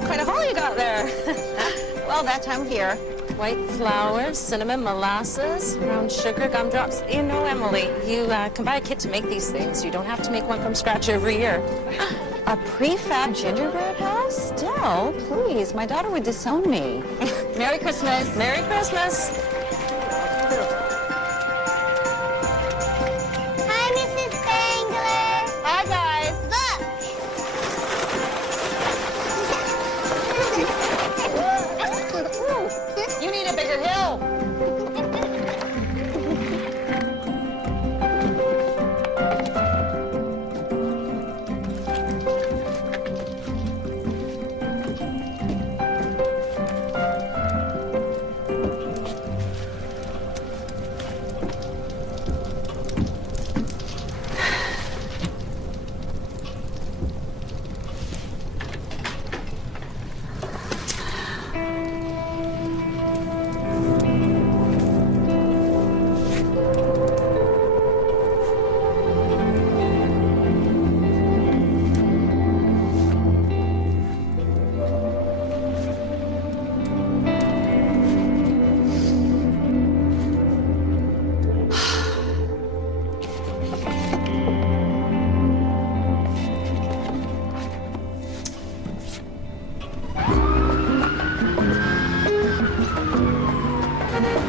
It's quite a haul you got there. Well, that time of year. White flowers, cinnamon, molasses, brown sugar, gumdrops. You know, Emily, you can buy a kit to make these things. You don't have to make one from scratch every year. A prefab gingerbread house? Still, please, my daughter would disown me. Merry Christmas. Merry Christmas. Hi, Mrs. Spangler. Hi, guys. Look. You need a bigger hill.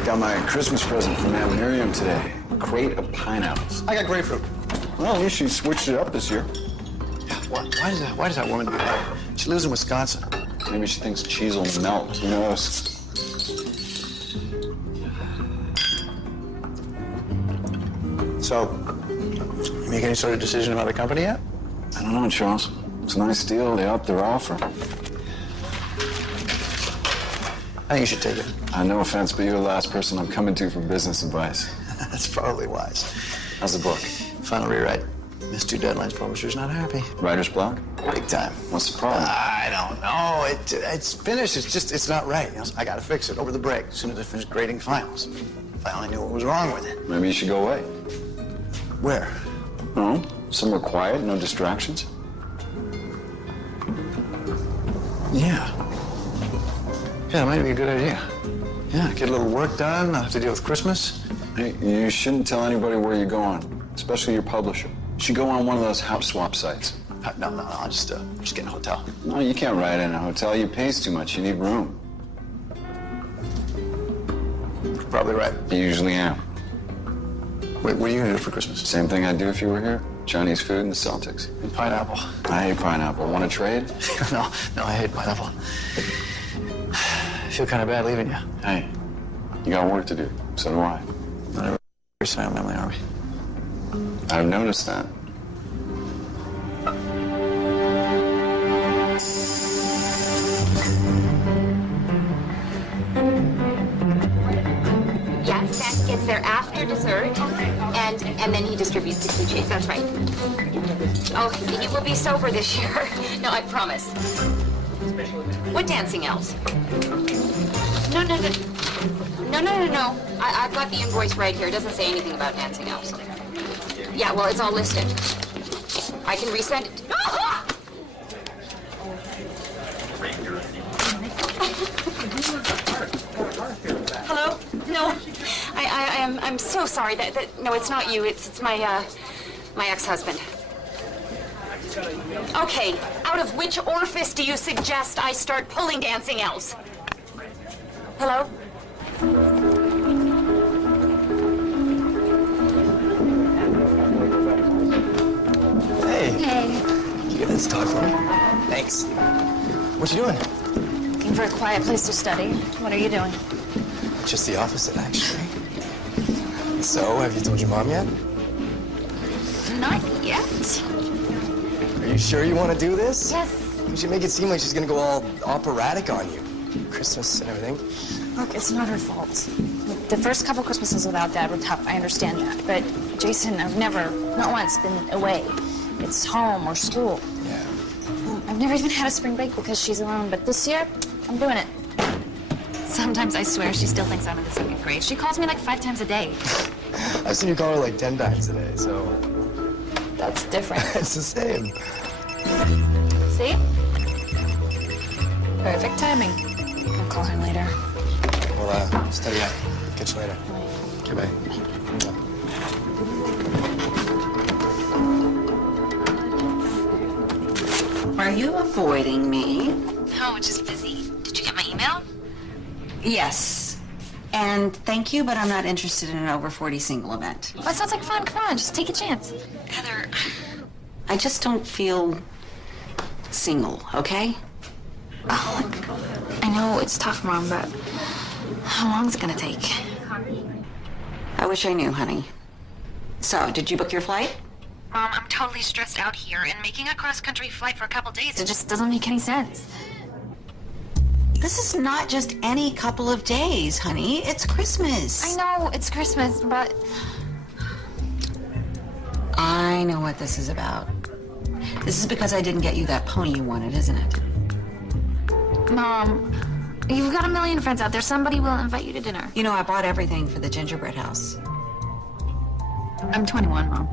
Got my Christmas present from Aunt Miriam today. A crate of pineapples. I got grapefruit. Well, at least she switched it up this year. Why does that woman do that? She lives in Wisconsin. Maybe she thinks cheese will melt. Who knows? So, you make any sort of decision about the company yet? I don't know, Charles. It's a nice deal. They upped their offer. I think you should take it. No offense, but you're the last person I'm coming to for business advice. That's probably wise. How's the book? Final rewrite. Missed 2 deadlines. Publisher's not happy. Writer's block? Big time. What's the problem? I don't know. It's finished. It's not right. You know, so I got to fix it over the break as soon as I finish grading finals. If I only knew what was wrong with it. Maybe you should go away. Where? No, somewhere quiet, no distractions. Yeah. Yeah, it might be a good idea. Yeah, get a little work done. Not have to deal with Christmas. Hey, you shouldn't tell anybody where you're going, especially your publisher. You should go on one of those house swap sites. No. I'll just get in a hotel. No, you can't write in a hotel. You pays too much. You need room. Probably right. You usually am. Wait, what are you gonna do for Christmas? Same thing I'd do if you were here. Chinese food and the Celtics. And pineapple. I hate pineapple. Want to trade? No, I hate pineapple. I feel kind of bad leaving you. Hey, you got work to do. So do I. Not every family, are we? I've noticed that. Yeah, Santa gets there after dessert, and then he distributes the keychains. That's right. Oh, you will be sober this year. No, I promise. What dancing elves? No. I've got the invoice right here. It doesn't say anything about dancing elves. Yeah, well, it's all listed. I can resend it. Hello? No, I'm so sorry. No, it's not you. It's my ex-husband. Okay, out of which orifice do you suggest I start pulling dancing elves? Hello? Hey. You get this talk for me? Thanks. What you doing? Looking for a quiet place to study. What are you doing? Just the opposite, actually. So, have you told your mom yet? Not yet. Are you sure you want to do this? Yes. You should make it seem like she's gonna go all operatic on you. Christmas and everything. Look, it's not her fault. The first couple Christmases without Dad were tough. I understand that. But Jason, I've never, not once, been away. It's home or school. Yeah. I've never even had a spring break because she's alone. But this year, I'm doing it. Sometimes I swear she still thinks I'm in the 2nd grade. She calls me like 5 times a day. I've seen you call her like 10 times a day, so. That's different. It's the same. See? Perfect timing. I'll call her later. Well, steady up. Catch you later. Okay, bye. Are you avoiding me? No, just busy. Did you get my email? Yes. And thank you, but I'm not interested in an over 40 single event. That sounds like fun. Come on, just take a chance. Heather, I just don't feel single, okay? I know it's tough, Mom, but how long is it gonna take? I wish I knew, honey. So, did you book your flight? Mom, I'm totally stressed out here, and making a cross-country flight for a couple days It just doesn't make any sense. This is not just any couple of days, honey. It's Christmas. I know it's Christmas, but I know what this is about. This is because I didn't get you that pony you wanted, isn't it? Mom, you've got a million friends out there. Somebody will invite you to dinner. You know, I bought everything for the gingerbread house. I'm 21, Mom.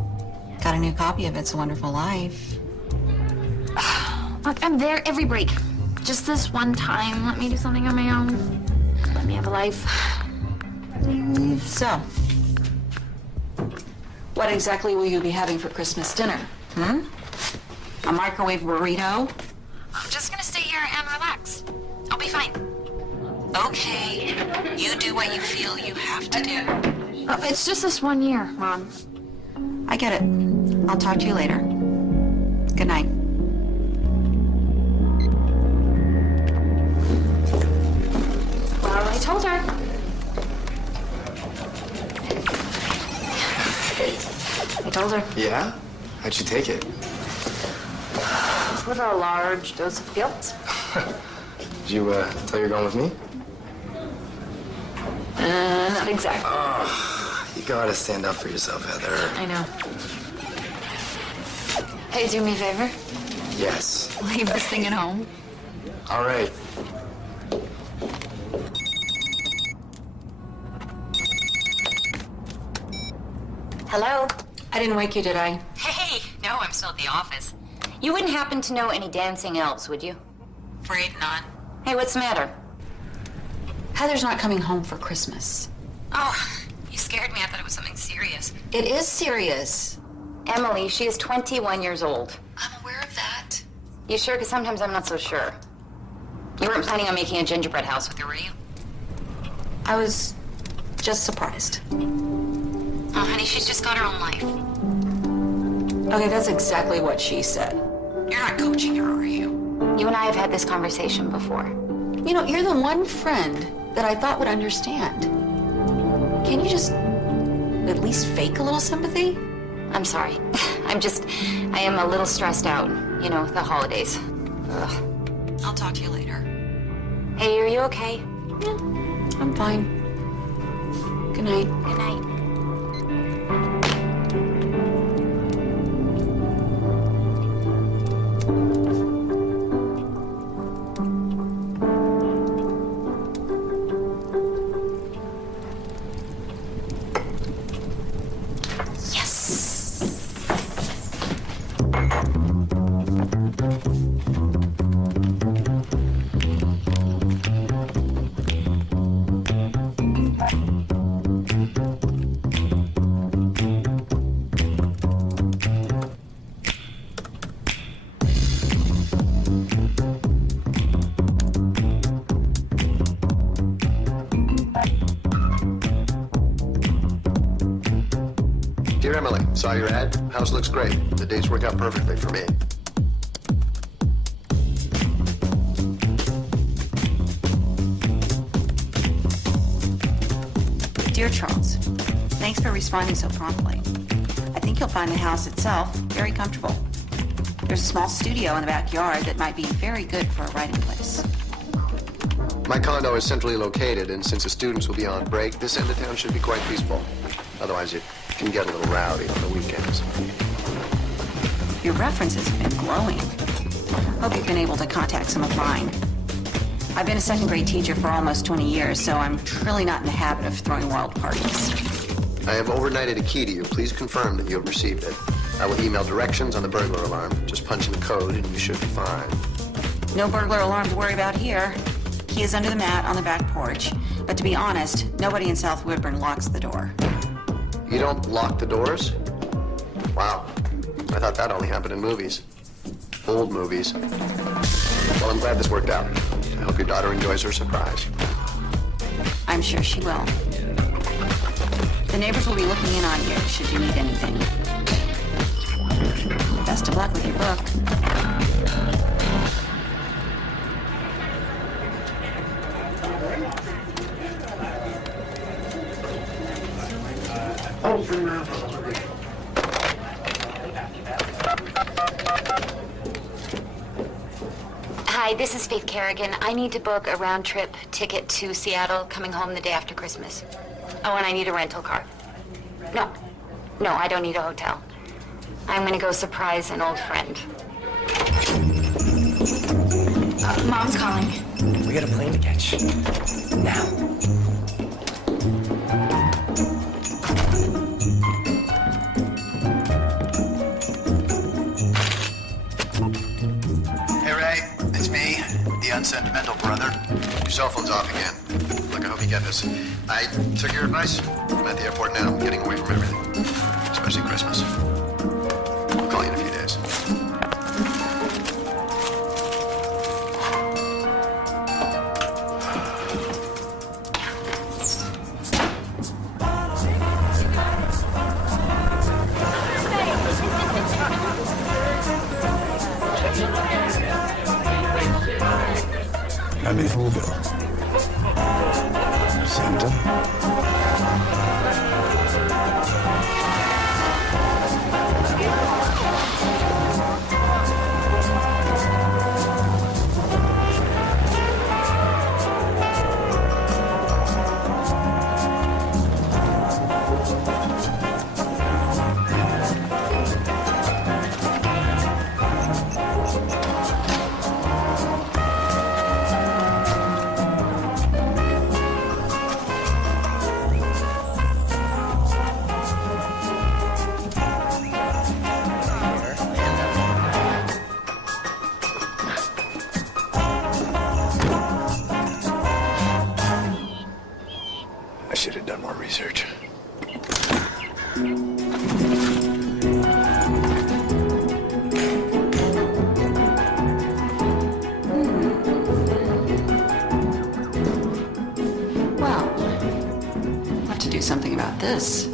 Got a new copy of It's a Wonderful Life. Look, I'm there every break. Just this one time, let me do something on my own. Let me have a life. So, what exactly will you be having for Christmas dinner? A microwave burrito? I'm just gonna stay here and relax. I'll be fine. Okay, you do what you feel you have to do. It's just this one year, Mom. I get it. I'll talk to you later. Good night. Well, I told her. I told her. Yeah? How'd you take it? With a large dose of guilt. Did you tell you're going with me? Not exactly. You gotta stand up for yourself, Heather. I know. Hey, do me a favor. Yes. Leave this thing at home. All right. Hello? I didn't wake you, did I? Hey, no, I'm still at the office. You wouldn't happen to know any dancing elves, would you? Afraid not. Hey, what's the matter? Heather's not coming home for Christmas. Oh, you scared me. I thought it was something serious. It is serious. Emily, she is 21 years old. I'm aware of that. You sure? Because sometimes I'm not so sure. You weren't planning on making a gingerbread house with her, were you? I was just surprised. Oh, honey, she's just got her own life. Okay, that's exactly what she said. You're not coaching her, are you? You and I have had this conversation before. You know, you're the one friend that I thought would understand. Can you just at least fake a little sympathy? I'm sorry. I am a little stressed out. You know, the holidays. Ugh. I'll talk to you later. Hey, are you okay? I'm fine. Good night. Good night. Dear Emily, saw your ad. House looks great. The dates work out perfectly for me. Dear Charles, thanks for responding so promptly. I think you'll find the house itself very comfortable. There's a small studio in the backyard that might be very good for a writing place. My condo is centrally located, and since the students will be on break, this end of town should be quite peaceful. Otherwise, it can get a little rowdy on the weekends. Your references have been glowing. Hope you've been able to contact some of mine. I've been a second grade teacher for almost 20 years, so I'm really not in the habit of throwing wild parties. I have overnighted a key to you. Please confirm that you have received it. I will email directions on the burglar alarm. Just punch in the code and you should be fine. No burglar alarm to worry about here. Key is under the mat on the back porch. But to be honest, nobody in South Woodburn locks the door. You don't lock the doors? Wow. I thought that only happened in movies. Old movies. Well, I'm glad this worked out. I hope your daughter enjoys her surprise. I'm sure she will. The neighbors will be looking in on you should you need anything. Best of luck with your book. Hi, this is Faith Kerrigan. I need to book a round-trip ticket to Seattle, coming home the day after Christmas. Oh, and I need a rental car. No, I don't need a hotel. I'm gonna go surprise an old friend. Mom's calling. We got a plane to catch. Now. Hey, Ray, it's me, the unsentimental brother. Your cell phone's off again. Look, I hope you get this. I took your advice. I'm at the airport now. I'm getting away from everything, especially Christmas. I'll call you in a few days. I'm in Whoville. Santa? I should have done more research. Well, I'll have to do something about this.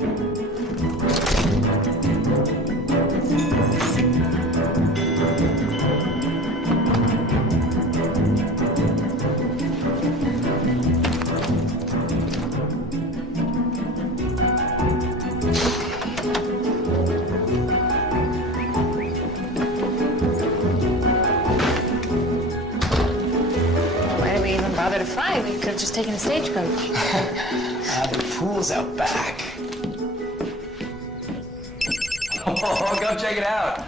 Why did we even bother to fly? We could have just taken a stagecoach. The pool's out back. Oh, go check it out.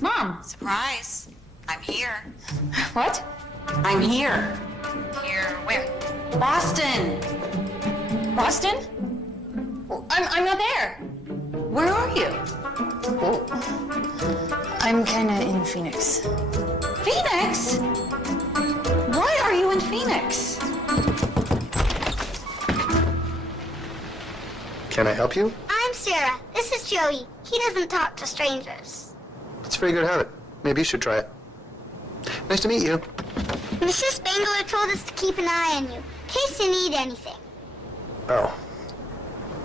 Mom! Surprise. I'm here. What? I'm here. Here, where? Boston. Boston? Well, I'm not there. Where are you? Oh. I'm kinda in Phoenix. Phoenix? Why are you in Phoenix? Can I help you? I'm Sarah. This is Joey. He doesn't talk to strangers. It's a very good habit. Maybe you should try it. Nice to meet you. Mrs. Spangler told us to keep an eye on you, in case you need anything. Oh.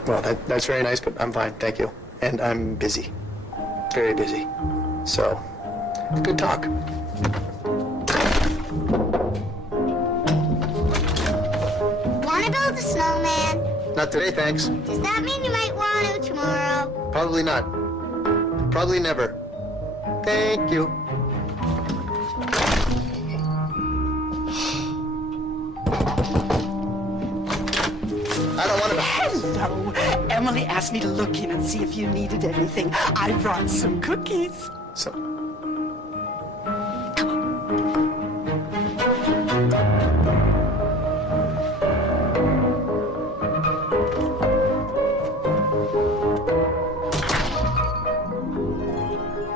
Well, that's very nice, but I'm fine, thank you. And I'm busy. Very busy. So, good talk. Want to build a snowman? Not today, thanks. Does that mean you might want to tomorrow? Probably not. Probably never. Thank you. I don't want to... Hello. Emily asked me to look in and see if you needed anything. I brought some cookies. So...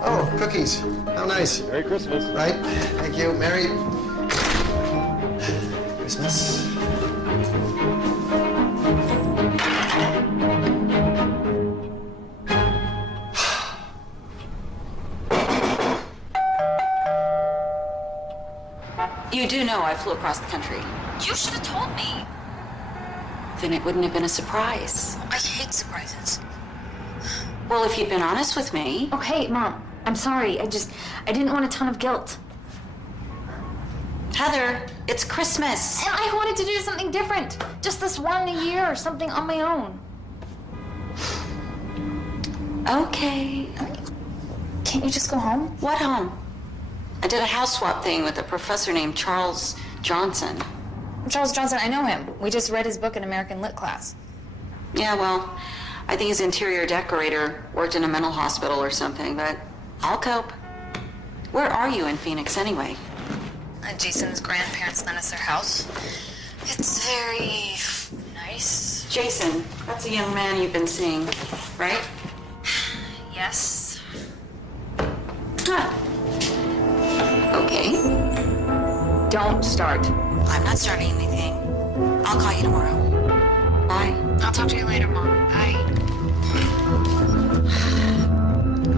Oh, cookies. How nice. Merry Christmas. Right? Thank you. Merry Christmas. You do know I flew across the country. You should have told me. Then it wouldn't have been a surprise. I hate surprises. Well, if you'd been honest with me. Okay, Mom. I'm sorry. I didn't want a ton of guilt. Heather, it's Christmas. And I wanted to do something different. Just this one a year or something on my own. Okay. Can't you just go home? What home? I did a house swap thing with a professor named Charles Johnson. Charles Johnson, I know him. We just read his book in American Lit class. Yeah, well, I think his interior decorator worked in a mental hospital or something, but I'll cope. Where are you in Phoenix anyway? Jason's grandparents lent us their house. It's very nice. Jason, that's a young man you've been seeing, right? Yes. Huh. Okay. Don't start. I'm not starting anything. I'll call you tomorrow. Bye. I'll talk to you later, Mom. Bye.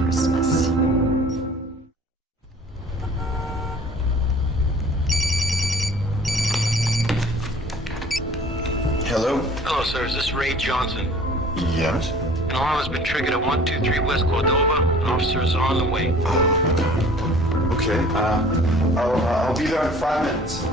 Christmas. Hello? Hello, sir. Is this Ray Johnson? Yes? An alarm has been triggered at 123 West Cordova. An officer is on the way. Okay. I'll be there in 5 minutes.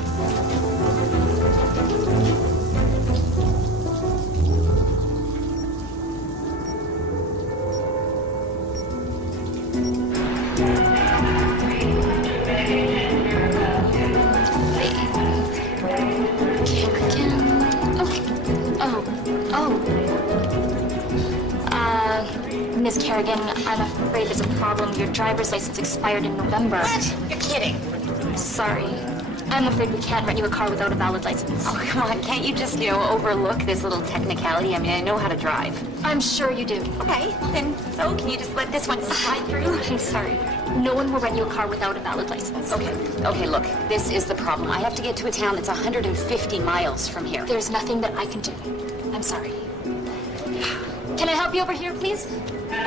Miss Kerrigan, I'm afraid there's a problem. Your driver's license expired in November. What? You're kidding. Sorry. I'm afraid we can't rent you a car without a valid license. Oh, come on. Can't you just, overlook this little technicality? I mean, I know how to drive. I'm sure you do. Okay, then so can you just let this one slide through? I'm sorry. No one will rent you a car without a valid license. Okay, look. This is the problem. I have to get to a town that's 150 miles from here. There's nothing that I can do. I'm sorry. Can I help you over here, please? Yep.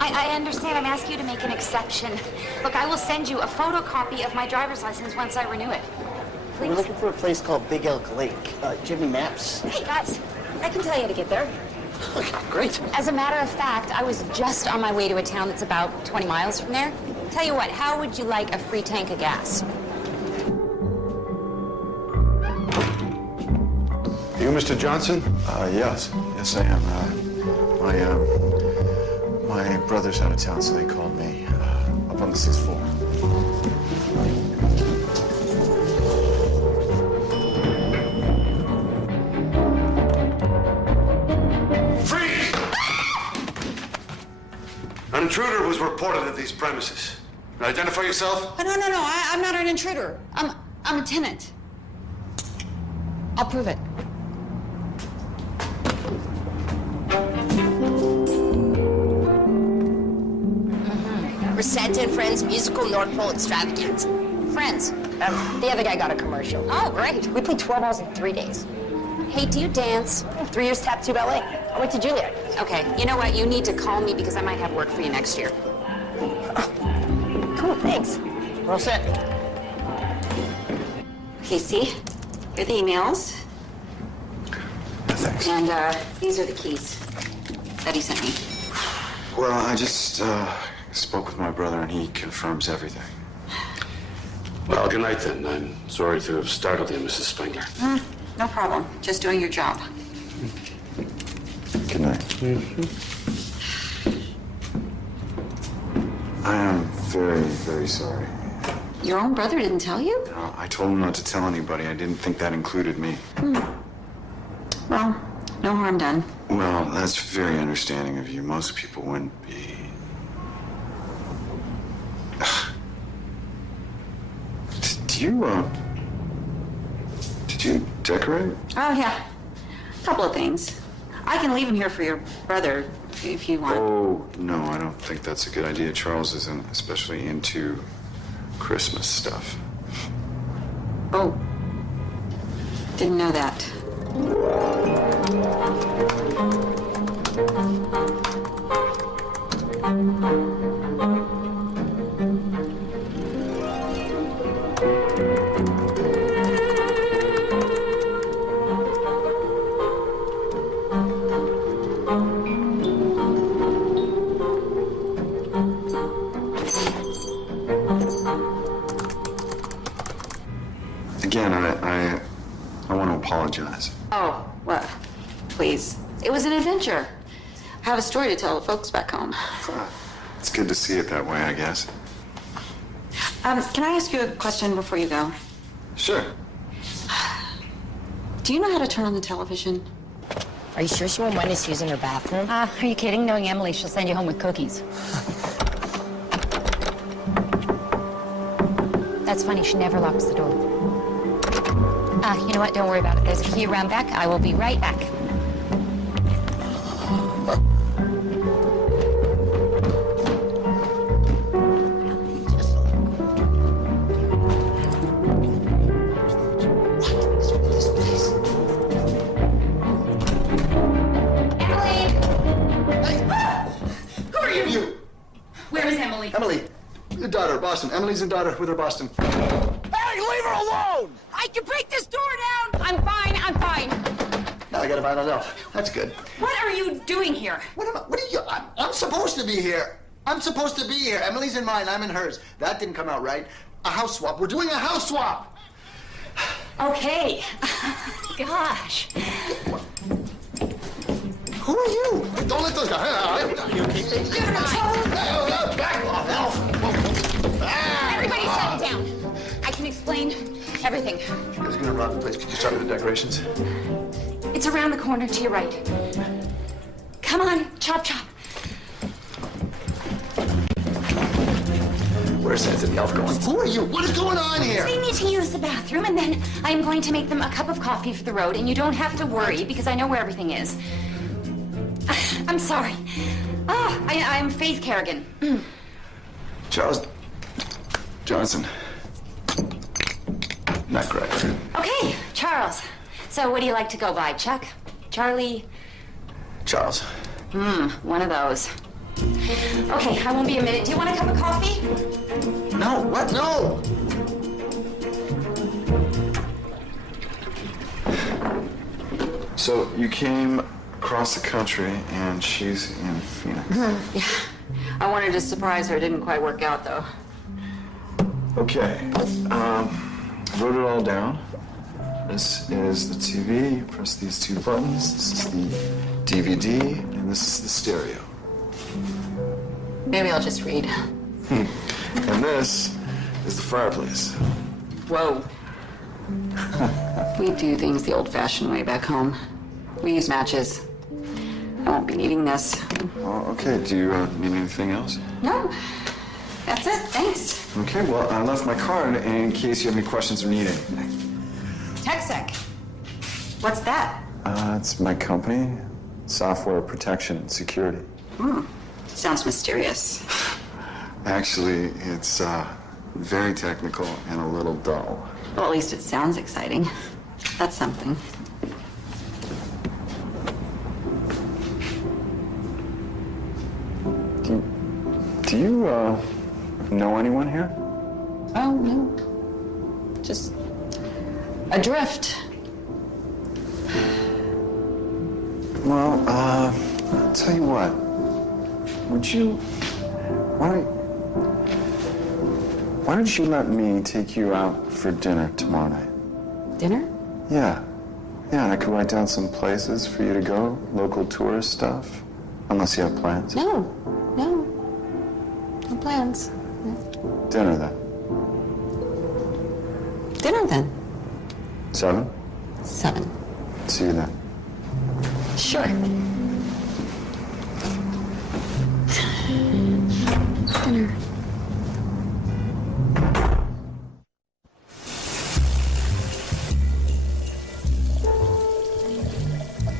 I understand I'm asking you to make an exception. Look, I will send you a photocopy of my driver's license once I renew it. We're looking for a place called Big Elk Lake. Do you have any maps? Hey, guys, I can tell you how to get there. Great. As a matter of fact, I was just on my way to a town that's about 20 miles from there. Tell you what, how would you like a free tank of gas? You, Mr. Johnson? Yes. Yes, I am. My brother's out of town, so they called me up on the 6th floor. Freeze! An intruder was reported at these premises. Identify yourself? Oh, no, I'm not an intruder. I'm a tenant. I'll prove it. Resetta and Friends Musical North Pole Extravaganza. Friends. The other guy got a commercial. Oh, great. We played 12 hours in 3 days. Hey, do you dance? 3 years tattoo ballet. I went to Juilliard. Okay, you know what? You need to call me because I might have work for you next year. Cool, thanks. We're all set. Casey, here are the emails. Thanks. And these are the keys that he sent me. Well, I just spoke with my brother, and he confirms everything. Well, good night then. I'm sorry to have startled you, Mrs. Spengler. No problem. Just doing your job. Good night. I am very, very sorry. Your own brother didn't tell you? I told him not to tell anybody. I didn't think that included me. Well, no harm done. Well, that's very understanding of you. Most people wouldn't be. Did you decorate? Oh, yeah. A couple of things. I can leave him here for your brother if you want. Oh, no, I don't think that's a good idea. Charles isn't especially into Christmas stuff. Oh. Didn't know that. Again, I want to apologize. Oh, well, please. It was an adventure. I have a story to tell the folks back home. It's good to see it that way, I guess. Can I ask you a question before you go? Sure. Do you know how to turn on the television? Are you sure she won't mind us using her bathroom? Are you kidding? Knowing Emily, she'll send you home with cookies. That's funny, she never locks the door. You know what? Don't worry about it. There's a key around back. I will be right back. Who are you? Where is Emily? Emily, your daughter, Boston. Emily's in daughter with her Boston. Hey, leave her alone! I can break this door down! I'm fine. Now I gotta find out. That's good. What are you doing here? What are you? I'm supposed to be here. I'm supposed to be here. Emily's in mine, I'm in hers. That didn't come out right. A house swap. We're doing a house swap. Okay. Gosh. Who are you? Don't let those go. You okay? Back off, Elf. Everybody shut it down. I can explain everything. You guys are gonna rob the place. Could you start with the decorations? It's around the corner to your right. Come on, chop. Where's Anthony Elf going? Who are you? What is going on here? They need to use the bathroom, and then I'm going to make them a cup of coffee for the road, and you don't have to worry because I know where everything is. I'm sorry. I'm Faith Kerrigan. Charles Johnson. Not Greg. Okay, Charles. So what do you like to go by? Chuck? Charlie? Charles. One of those. Okay, I won't be a minute. Do you want a cup of coffee? No, what? No! So you came across the country, and she's in Phoenix. Yeah. I wanted to surprise her. It didn't quite work out, though. Okay. Wrote it all down. This is the TV. You press these two buttons. This is the DVD, and this is the stereo. Maybe I'll just read. And this is the fireplace. Whoa. We do things the old-fashioned way back home. We use matches. I won't be needing this. Oh, okay. Do you need anything else? No. That's it. Thanks. Okay, well, I left my card in case you have any questions or need anything. TechSec. What's that? It's my company. Software protection and security. Sounds mysterious. Actually, it's very technical and a little dull. Well, at least it sounds exciting. That's something. Do you know anyone here? Oh, no. Just adrift. Well, I'll tell you what. Would you Why don't you let me take you out for dinner tomorrow night? Dinner? Yeah. Yeah, and I could write down some places for you to go, local tourist stuff. Unless you have plans. No. No plans. Dinner then. Dinner then. 7? 7. See you then. Sure. Dinner.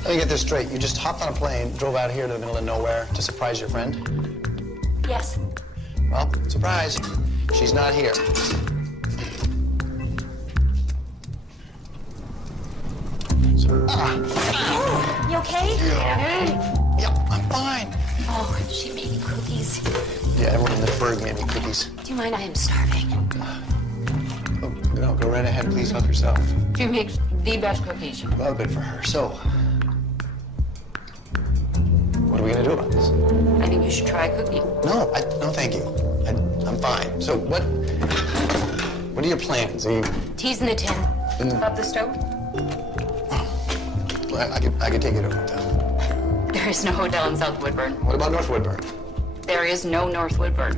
Let me get this straight. You just hopped on a plane, drove out here to the middle of nowhere to surprise your friend? Yes. Well, surprise. She's not here. You okay? Yep, I'm fine. Oh, she made me cookies. Yeah, everyone in the Berg made me cookies. Do you mind? I am starving. Oh, no, go right ahead. Please help yourself. She makes the best cookies. Well, good for her. So, what are we gonna do about this? I think you should try a cookie. No, no, thank you. I'm fine. So, what are your plans? Are you? Tea's in the tin. Up the stove? Well, I could take you to a hotel. There is no hotel in South Woodburn. What about North Woodburn? There is no North Woodburn.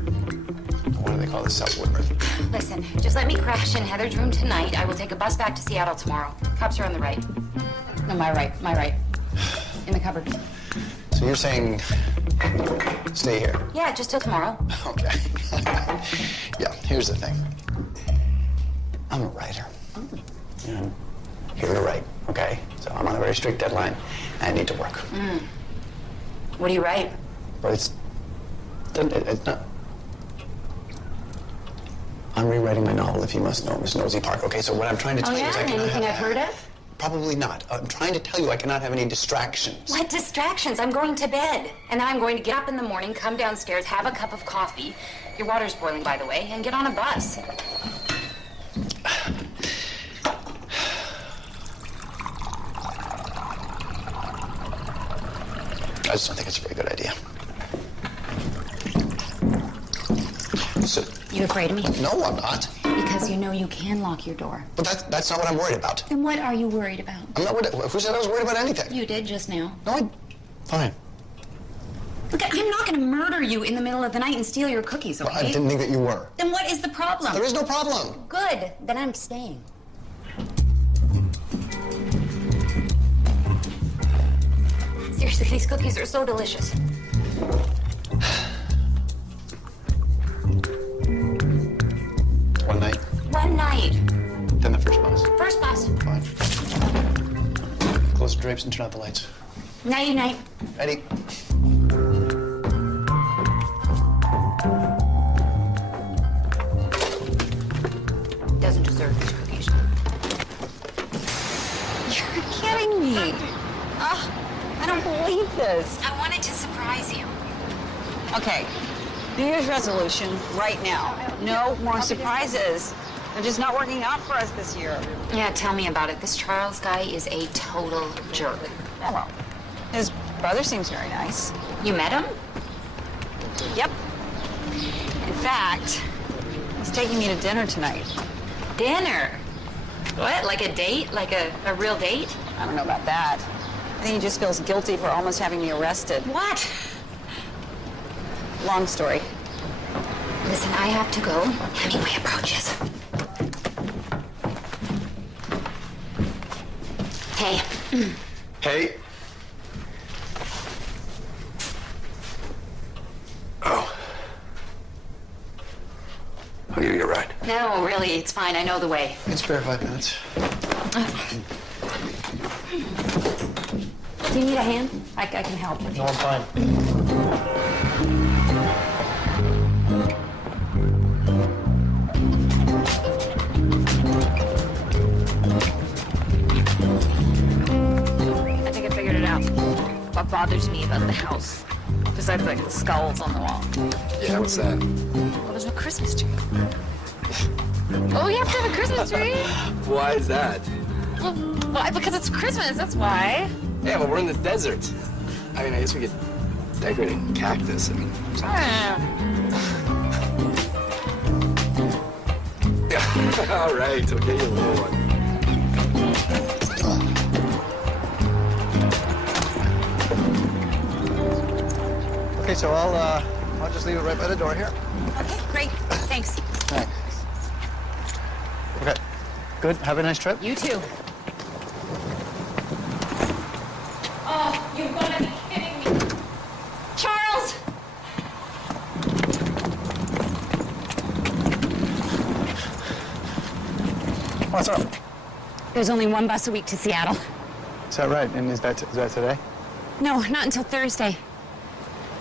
What do they call this, South Woodburn? Listen, just let me crash in Heather's room tonight. I will take a bus back to Seattle tomorrow. Cops are on the right. No, my right. In the cupboard. So you're saying stay here? Yeah, just till tomorrow. Okay. Yeah, here's the thing. I'm a writer. And I'm here to write, okay? So I'm on a very strict deadline. I need to work. What do you write? But it's not... I'm rewriting my novel, If You Must Know, Miss Nosy Park, okay? So what I'm trying to tell you is I cannot Anything have... I've heard of? Probably not. I'm trying to tell you I cannot have any distractions. What distractions? I'm going to bed. And then I'm going to get up in the morning, come downstairs, have a cup of coffee. Your water's boiling, by the way, and get on a bus. I just don't think it's a very good idea. So... You afraid of me? No, I'm not. Because you know you can lock your door. But that's not what I'm worried about. Then what are you worried about? I'm not worried... Who said I was worried about anything? You did just now. No, Fine. Look, I'm not going to murder you in the middle of the night and steal your cookies, okay? Well, I didn't think that you were. Then what is the problem? There is no problem. Good. Then I'm staying. Seriously, these cookies are so delicious. One night, One night. then the first bus. First bus. Fine. Close the drapes and turn out the lights. Nighty night. Ready? Doesn't deserve these cookies. You're kidding me. I don't believe this. I wanted to surprise you. Okay, New Year's resolution right now. No more surprises. They're just not working out for us this year. Yeah, tell me about it. This Charles guy is a total jerk. Oh, well, his brother seems very nice. You met him? Yep. In fact, he's taking me to dinner tonight. Dinner? What, like a date? Like a real date? I don't know about that. I think he just feels guilty for almost having me arrested. What? Long story. Listen, I have to go. Hemingway approaches. Hey. Hey. Oh. I'll give you a ride. No, really, it's fine. I know the way. Can spare 5 minutes. Do you need a hand? I can help. No, I'm fine. I think I figured it out. What bothers me about the house, besides like the skulls on the wall. Yeah, what's that? Well, there's no Christmas tree. Oh, you have to have a Christmas tree? Why is that? Well, why? Because it's Christmas, that's why. Yeah, but we're in the desert. I mean, I guess we could decorate a cactus. I mean, All right, okay, you little one. Okay, so I'll just leave it right by the door here. Okay, great. Thanks. Thanks. Okay, good. Have a nice trip. You too. Oh, you've got to be kidding me. Charles! What's up? There's only one bus a week to Seattle. Is that right? And is that today? No, not until Thursday.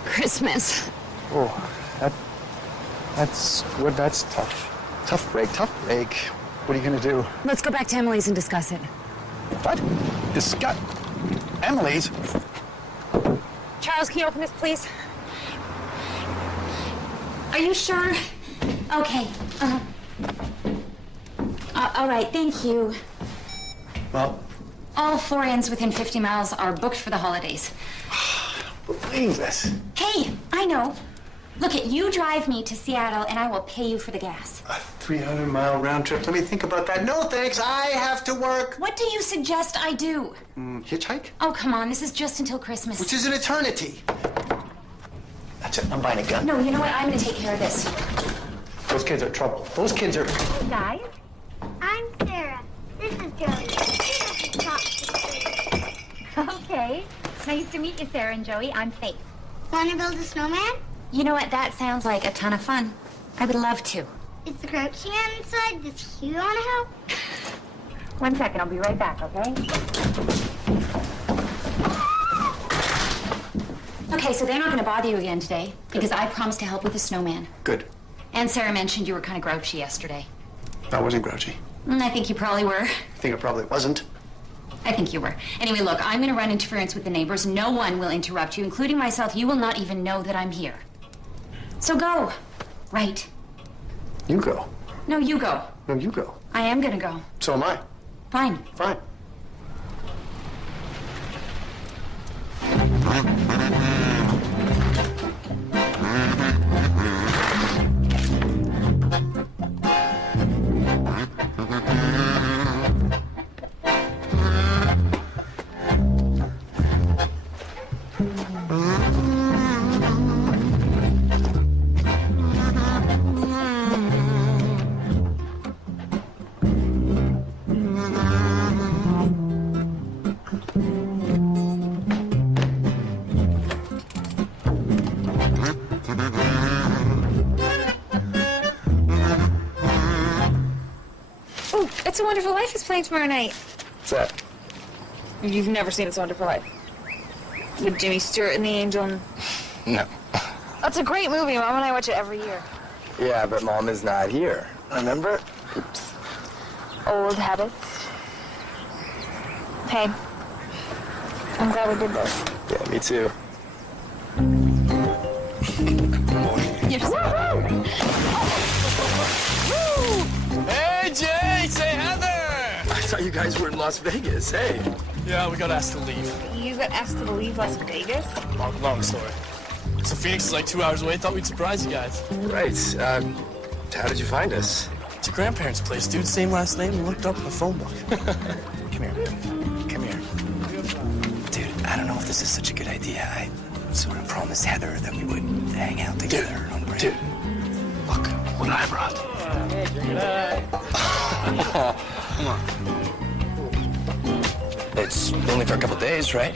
Christmas. Oh, that's tough. Tough break. What are you gonna do? Let's go back to Emily's and discuss it. What? Discuss Emily's? Charles, can you open this, please? Are you sure? Okay. All right, thank you. Well, All 4 inns within 50 miles are booked for the holidays. believe this. Hey, I know. Look, you drive me to Seattle and I will pay you for the gas. A 300-mile round trip. Let me think about that. No, thanks. I have to work. What do you suggest I do? Hitchhike? Oh, come on. This is just until Christmas. Which is an eternity. That's it. I'm buying a gun. No, you know what? I'm going to take care of this. Those kids are trouble. Those kids are... Hey, guys. I'm Sarah. This is Joey. Okay. Nice to meet you, Sarah and Joey. I'm Faith. Want to build a snowman? You know what? That sounds like a ton of fun. I would love to. Is the crouch man inside? Does he want to help? 1 second. I'll be right back, okay? Okay, so they're not going to bother you again today because I promised to help with the snowman. Good. And Sarah mentioned you were kind of grouchy yesterday. I wasn't grouchy. I think you probably were. I think I probably wasn't. I think you were. Anyway, look, I'm going to run interference with the neighbors. No one will interrupt you, including myself. You will not even know that I'm here. So go. Right. You go. No, you go. No, you go. I am going to go. So am I. Fine. Fine. It's a Wonderful Life is playing tomorrow night. What's that? You've never seen It's a Wonderful Life? With Jimmy Stewart and the Angel and... No. That's a great movie. Mom and I watch it every year. Yeah, but Mom is not here. Remember? Oops. Old habits. Hey. I'm glad we did this. Yeah, me too. You're so... Hey, Jay! Say Heather! I thought you guys were in Las Vegas. Hey. Yeah, we got asked to leave. You got asked to leave Las Vegas? Long story. So Phoenix is like 2 hours away. Thought we'd surprise you guys. Right. How did you find us? It's your grandparents' place, dude. Same last name. We looked up in the phone book. Come here. Come here. Dude, I don't know if this is such a good idea. I sort of promised Heather that we would hang out together on break. Dude, look what I brought. Come on. It's only for a couple days, right?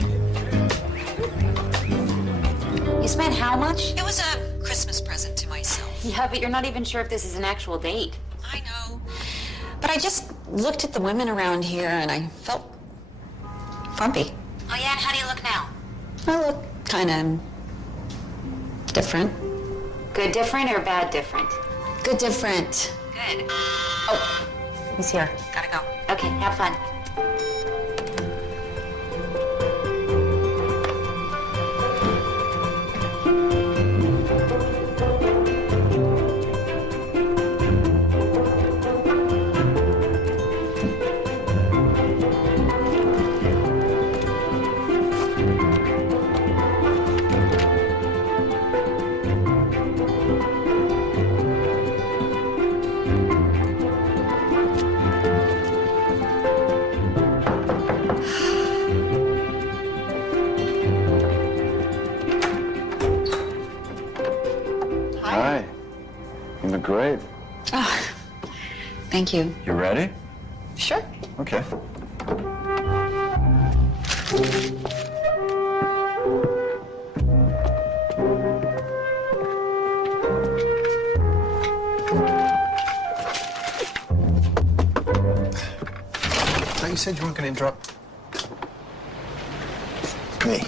You spent how much? It was a Christmas present to myself. Yeah, but you're not even sure if this is an actual date. I know. But I just looked at the women around here and I felt frumpy. Oh, yeah? And how do you look now? I look kind of different. Good different or bad different? Good different. Good. Oh, he's here. Gotta go. Okay, have fun. Thank you. You ready? Sure. Okay. I thought you said you weren't going to interrupt me.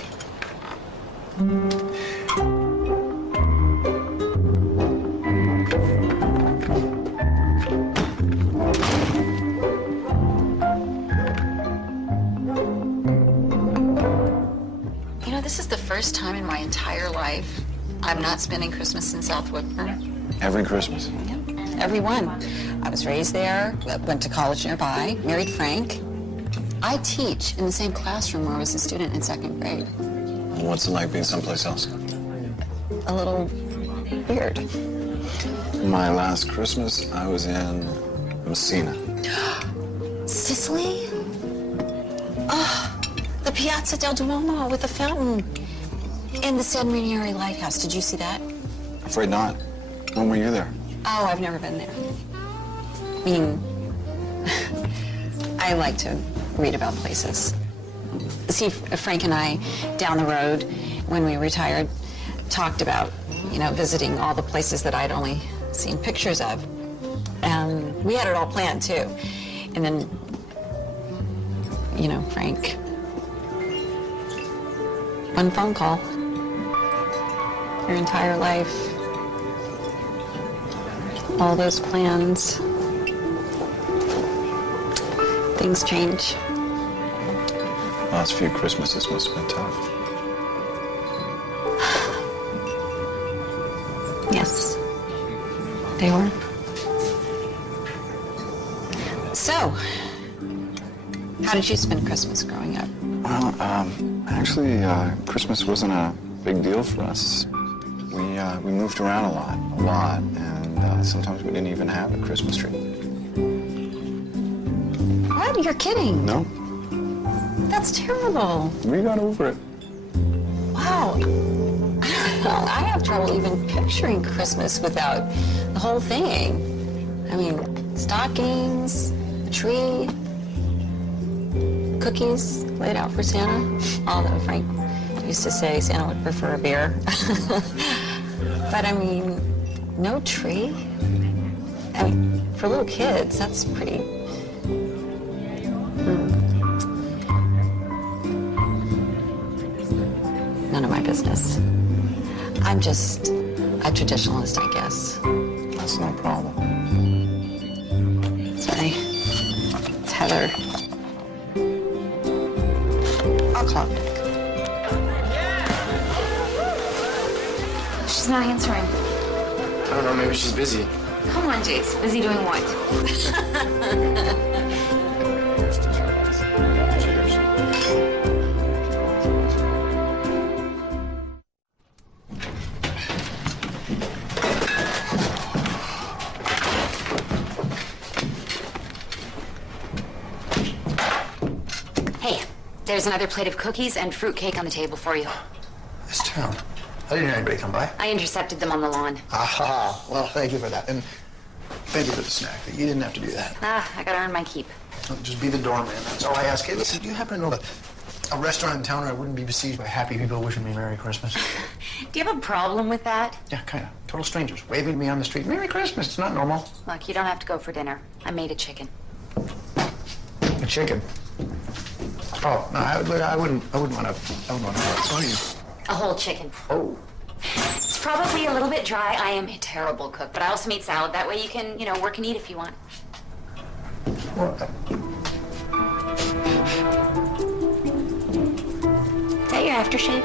You know, this is the first time in my entire life I'm not spending Christmas in South Woodburn. Every Christmas. Every one. I was raised there, went to college nearby, married Frank. I teach in the same classroom where I was a student in second grade. And what's it like being someplace else? A little weird. My last Christmas, I was in Messina. Sicily? Oh, the Piazza del Duomo with the fountain. And the San Rinieri Lighthouse. Did you see that? Afraid not. When were you there? Oh, I've never been there. I mean, I like to read about places. See, Frank and I, down the road, when we retired, talked about, you know, visiting all the places that I'd only seen pictures of. And we had it all planned, too. And then, you know, Frank, one phone call, your entire life, all those plans, things change. Last few Christmases must have been tough. Yes, they were. So, how did you spend Christmas growing up? Well, actually, Christmas wasn't a big deal for us. We moved around a lot, and sometimes we didn't even have a Christmas tree. What? You're kidding? No, That's terrible. we got over it. Wow. I have trouble even picturing Christmas without the whole thing. I mean, stockings, a tree, cookies laid out for Santa. Although Frank used to say Santa would prefer a beer. But I mean, no tree? I mean, for little kids, that's pretty... None of my business. I'm just a traditionalist, I guess. That's no problem. Sorry. It's Heather. I'll call back. She's not answering. I don't know, maybe she's busy. Come on, Jace. Busy doing what? Hey, there's another plate of cookies and fruitcake on the table for you. This town. I didn't hear anybody come by. I intercepted them on the lawn. Aha. Well, thank you for that. And thank you for the snack. You didn't have to do that. I gotta earn my keep. Just be the doorman. That's all I ask. Hey, listen, do you happen to know a restaurant in town where I wouldn't be besieged by happy people wishing me Merry Christmas? Do you have a problem with that? Yeah, kind of. Total strangers waving at me on the street. Merry Christmas. It's not normal. Look, you don't have to go for dinner. I made a chicken. A chicken. Oh no, I wouldn't want to. Oh, you. A whole chicken. Oh. It's probably a little bit dry. I am a terrible cook, but I also made salad. That way you can, work and eat if you want. Well, Is that your aftershave?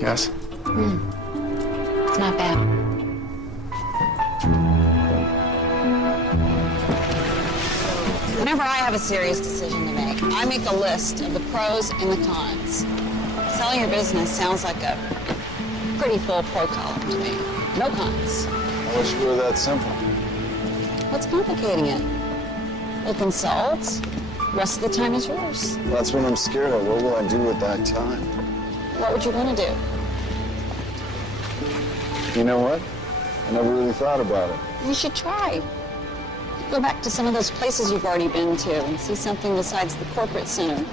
yes. It's not bad. Whenever I have a serious decision to make, I make a list of the pros and the cons. Selling your business sounds like a pretty full pro column to me. No cons. I wish it were that simple. What's complicating it? We'll consult. The rest of the time is yours. That's what I'm scared of. What will I do with that time? What would you want to do? You know what? I never really thought about it. You should try. Go back to some of those places you've already been to and see something besides the corporate center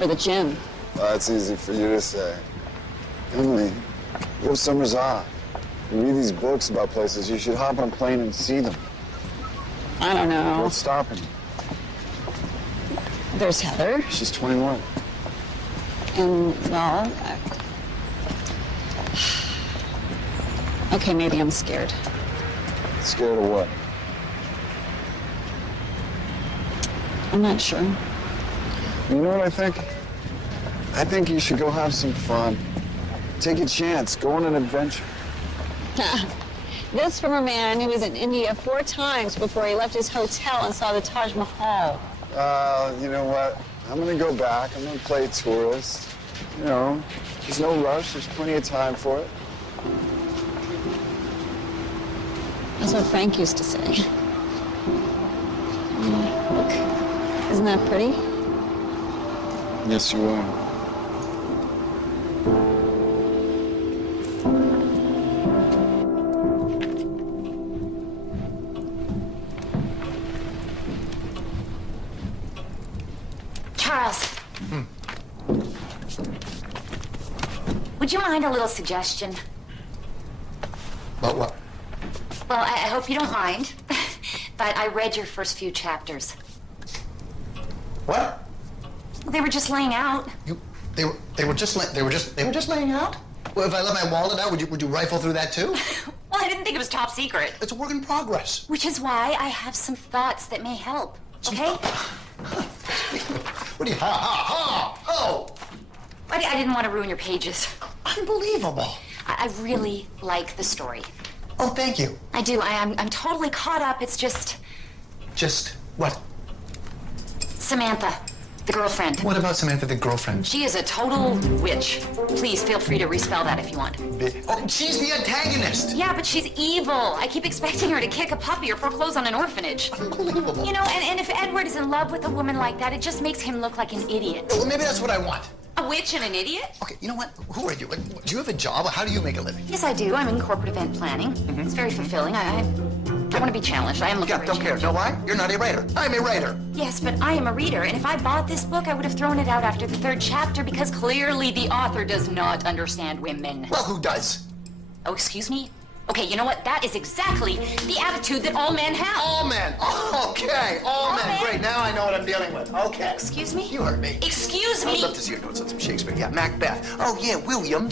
or the gym. Well, that's easy for you to say. Emily, you have summers off. You read these books about places. You should hop on a plane and see them. I don't know. What's stopping you? There's Heather. She's 21. And, well, okay, maybe I'm scared. Scared of what? I'm not sure. You know what I think? I think you should go have some fun. Take a chance. Go on an adventure. This from a man who was in India 4 times before he left his hotel and saw the Taj Mahal. You know what? I'm gonna go back. I'm gonna play tourist. You know, there's no rush. There's plenty of time for it. That's what Frank used to say. Look, isn't that pretty? Yes, you are. Charles. Would you mind a little suggestion? About what? Well, I hope you don't mind, but I read your first few chapters. What? They were just laying out. They were just laying out? Well, if I let my wallet out, would you rifle through that too? Well, I didn't think it was top secret. It's a work in progress. Which is why I have some thoughts that may help, okay? What do you, ha? Oh! I didn't want to ruin your pages. Unbelievable. I really like the story. Oh, thank you. I do. I'm totally caught up. It's just Just what? Samantha, the girlfriend. What about Samantha, the girlfriend? She is a total witch. Please feel free to respell that if you want. Oh, she's the antagonist. Yeah, but she's evil. I keep expecting her to kick a puppy or foreclose on an orphanage. Unbelievable. You know, and if Edward is in love with a woman like that, it just makes him look like an idiot. Well, maybe that's what I want. A witch and an idiot? Okay, you know what? Who are you? Like, do you have a job? How do you make a living? Yes, I do. I'm in corporate event planning. It's very fulfilling. I want to be challenged. I am looking for a Don't care. change. Know why? You're not a writer. I'm a writer. Yes, but I am a reader, and if I bought this book, I would have thrown it out after the 3rd chapter because clearly the author does not understand women. Well, who does? Oh, excuse me? Okay, you know what? That is exactly the attitude that all men have. All men. Oh, okay. All men. Great. Now I know what I'm dealing with. Okay. Excuse me? You heard me. Excuse I'd me? love to see your notes on some Shakespeare. Yeah, Macbeth. Oh, yeah, William.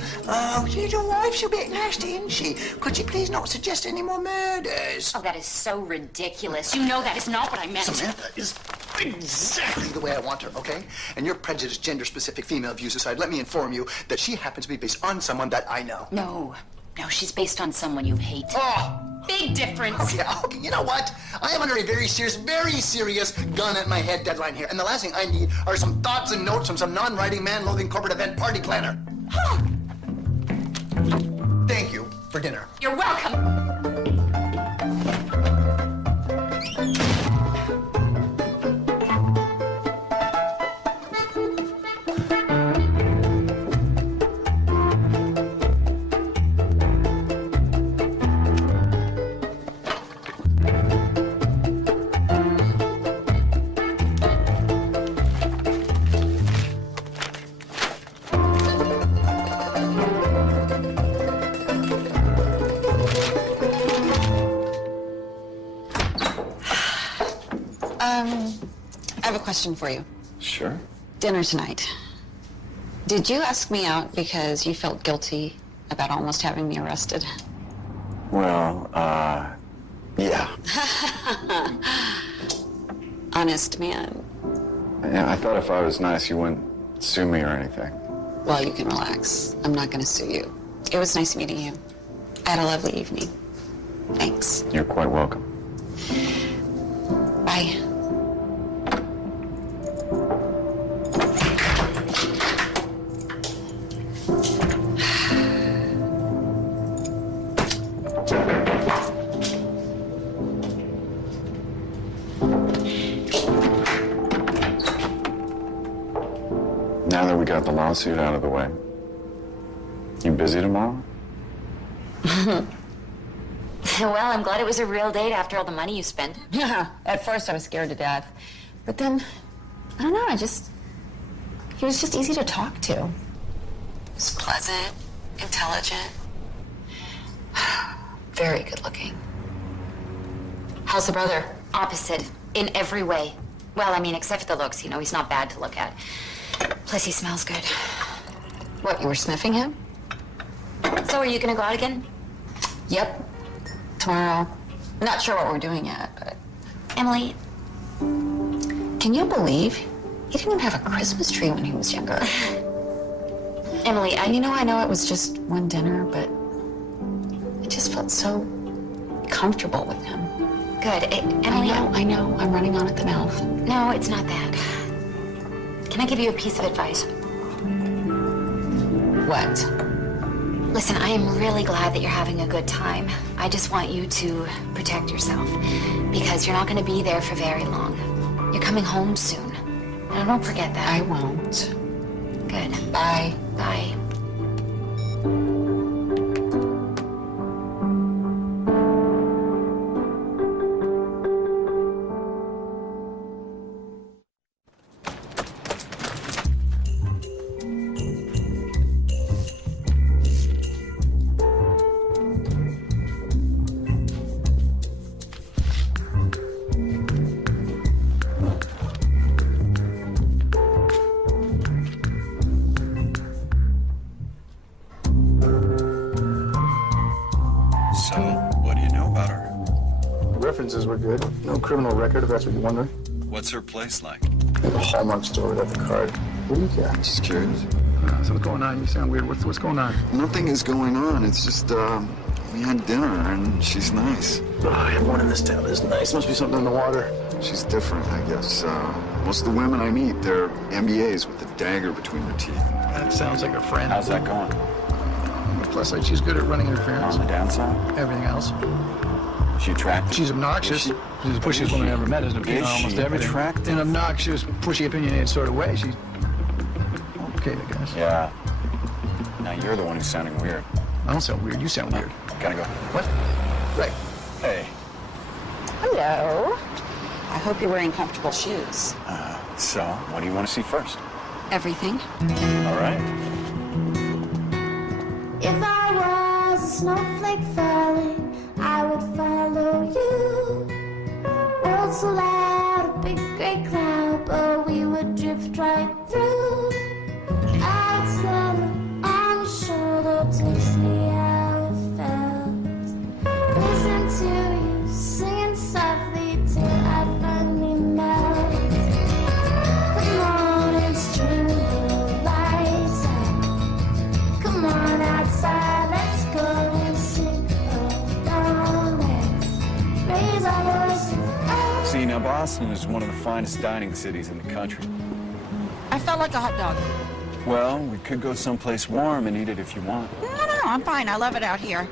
Your wife's a bit nasty, isn't she? Could you please not suggest any more murders? Oh, that is so ridiculous. You know that is not what I meant. Samantha is exactly the way I want her, okay? And your prejudiced, gender-specific female views aside, let me inform you that she happens to be based on someone that I know. No, she's based on someone you hate. Oh! Big difference. Okay, you know what? I am under a very serious gun at my head deadline here. And the last thing I need are some thoughts and notes from some non-writing, man-loathing corporate event party planner. Thank you for dinner. You're welcome. I have a question for you. Sure. Dinner tonight. Did you ask me out because you felt guilty about almost having me arrested? Well, yeah. Honest man. Yeah, I thought if I was nice, you wouldn't sue me or anything. Well, you can relax. I'm not going to sue you. It was nice meeting you. I had a lovely evening. Thanks. You're quite welcome. Bye. Now that we got the lawsuit out of the way, you busy tomorrow? Well, I'm glad it was a real date after all the money you spent. Yeah, at first I was scared to death. But then, I don't know, he was just easy to talk to. He was pleasant, intelligent, very good looking. How's the brother? Opposite, in every way. Well, I mean, except for the looks, you know, he's not bad to look at. Plus, he smells good. What, you were sniffing him? So, are you gonna go out again? Yep. Tomorrow. I'm not sure what we're doing yet, but... Emily. Can you believe he didn't even have a Christmas tree when he was younger? Emily, You know, I know it was just one dinner, but I just felt so comfortable with him. Good. Emily... I know. I'm running on at the mouth. No, it's not that. Can I give you a piece of advice? What? Listen, I am really glad that you're having a good time. I just want you to protect yourself because you're not going to be there for very long. You're coming home soon. Now, don't forget that. I won't. Good. Bye. Bye. So, what do you know about her? The references were good. No criminal record, if that's what you're wondering. What's her place like? The Hallmark store without the card. What do you care? Just curious. So what's going on? You sound weird. What's going on? Nothing is going on. It's just, we had dinner and she's nice. Everyone in this town is nice. Must be something in the water. She's different, I guess. Most of the women I meet, they're MBAs with a dagger between their teeth. That sounds like a friend. How's that going? Plus, like, she's good at running interference. On the downside? Everything else. She attractive? She's obnoxious. She's the pushiest woman I ever met, isn't it? Is Almost she everything. attractive? In an obnoxious, pushy, opinionated sort of way. She's okay, I guess. Yeah. Now you're the one who's sounding weird. I don't sound weird. You sound weird. Gotta go. What? Right. Hey. Hello. I hope you're wearing comfortable shoes. So, what do you want to see first? Everything. All right. If I was a snowflake falling, I would follow you. World so loud, a big gray cloud, but we would drift right through. I'd settle on your shoulder to see how it felt. Listen to you singing softly till I finally melt. Come on and stream the lights out. Come on outside, let's go and sing along. Let's raise our voices. See, now Boston is one of the finest dining cities in the country. I felt like a hot dog. Well, we could go someplace warm and eat it if you want. No, I'm fine. I love it out here.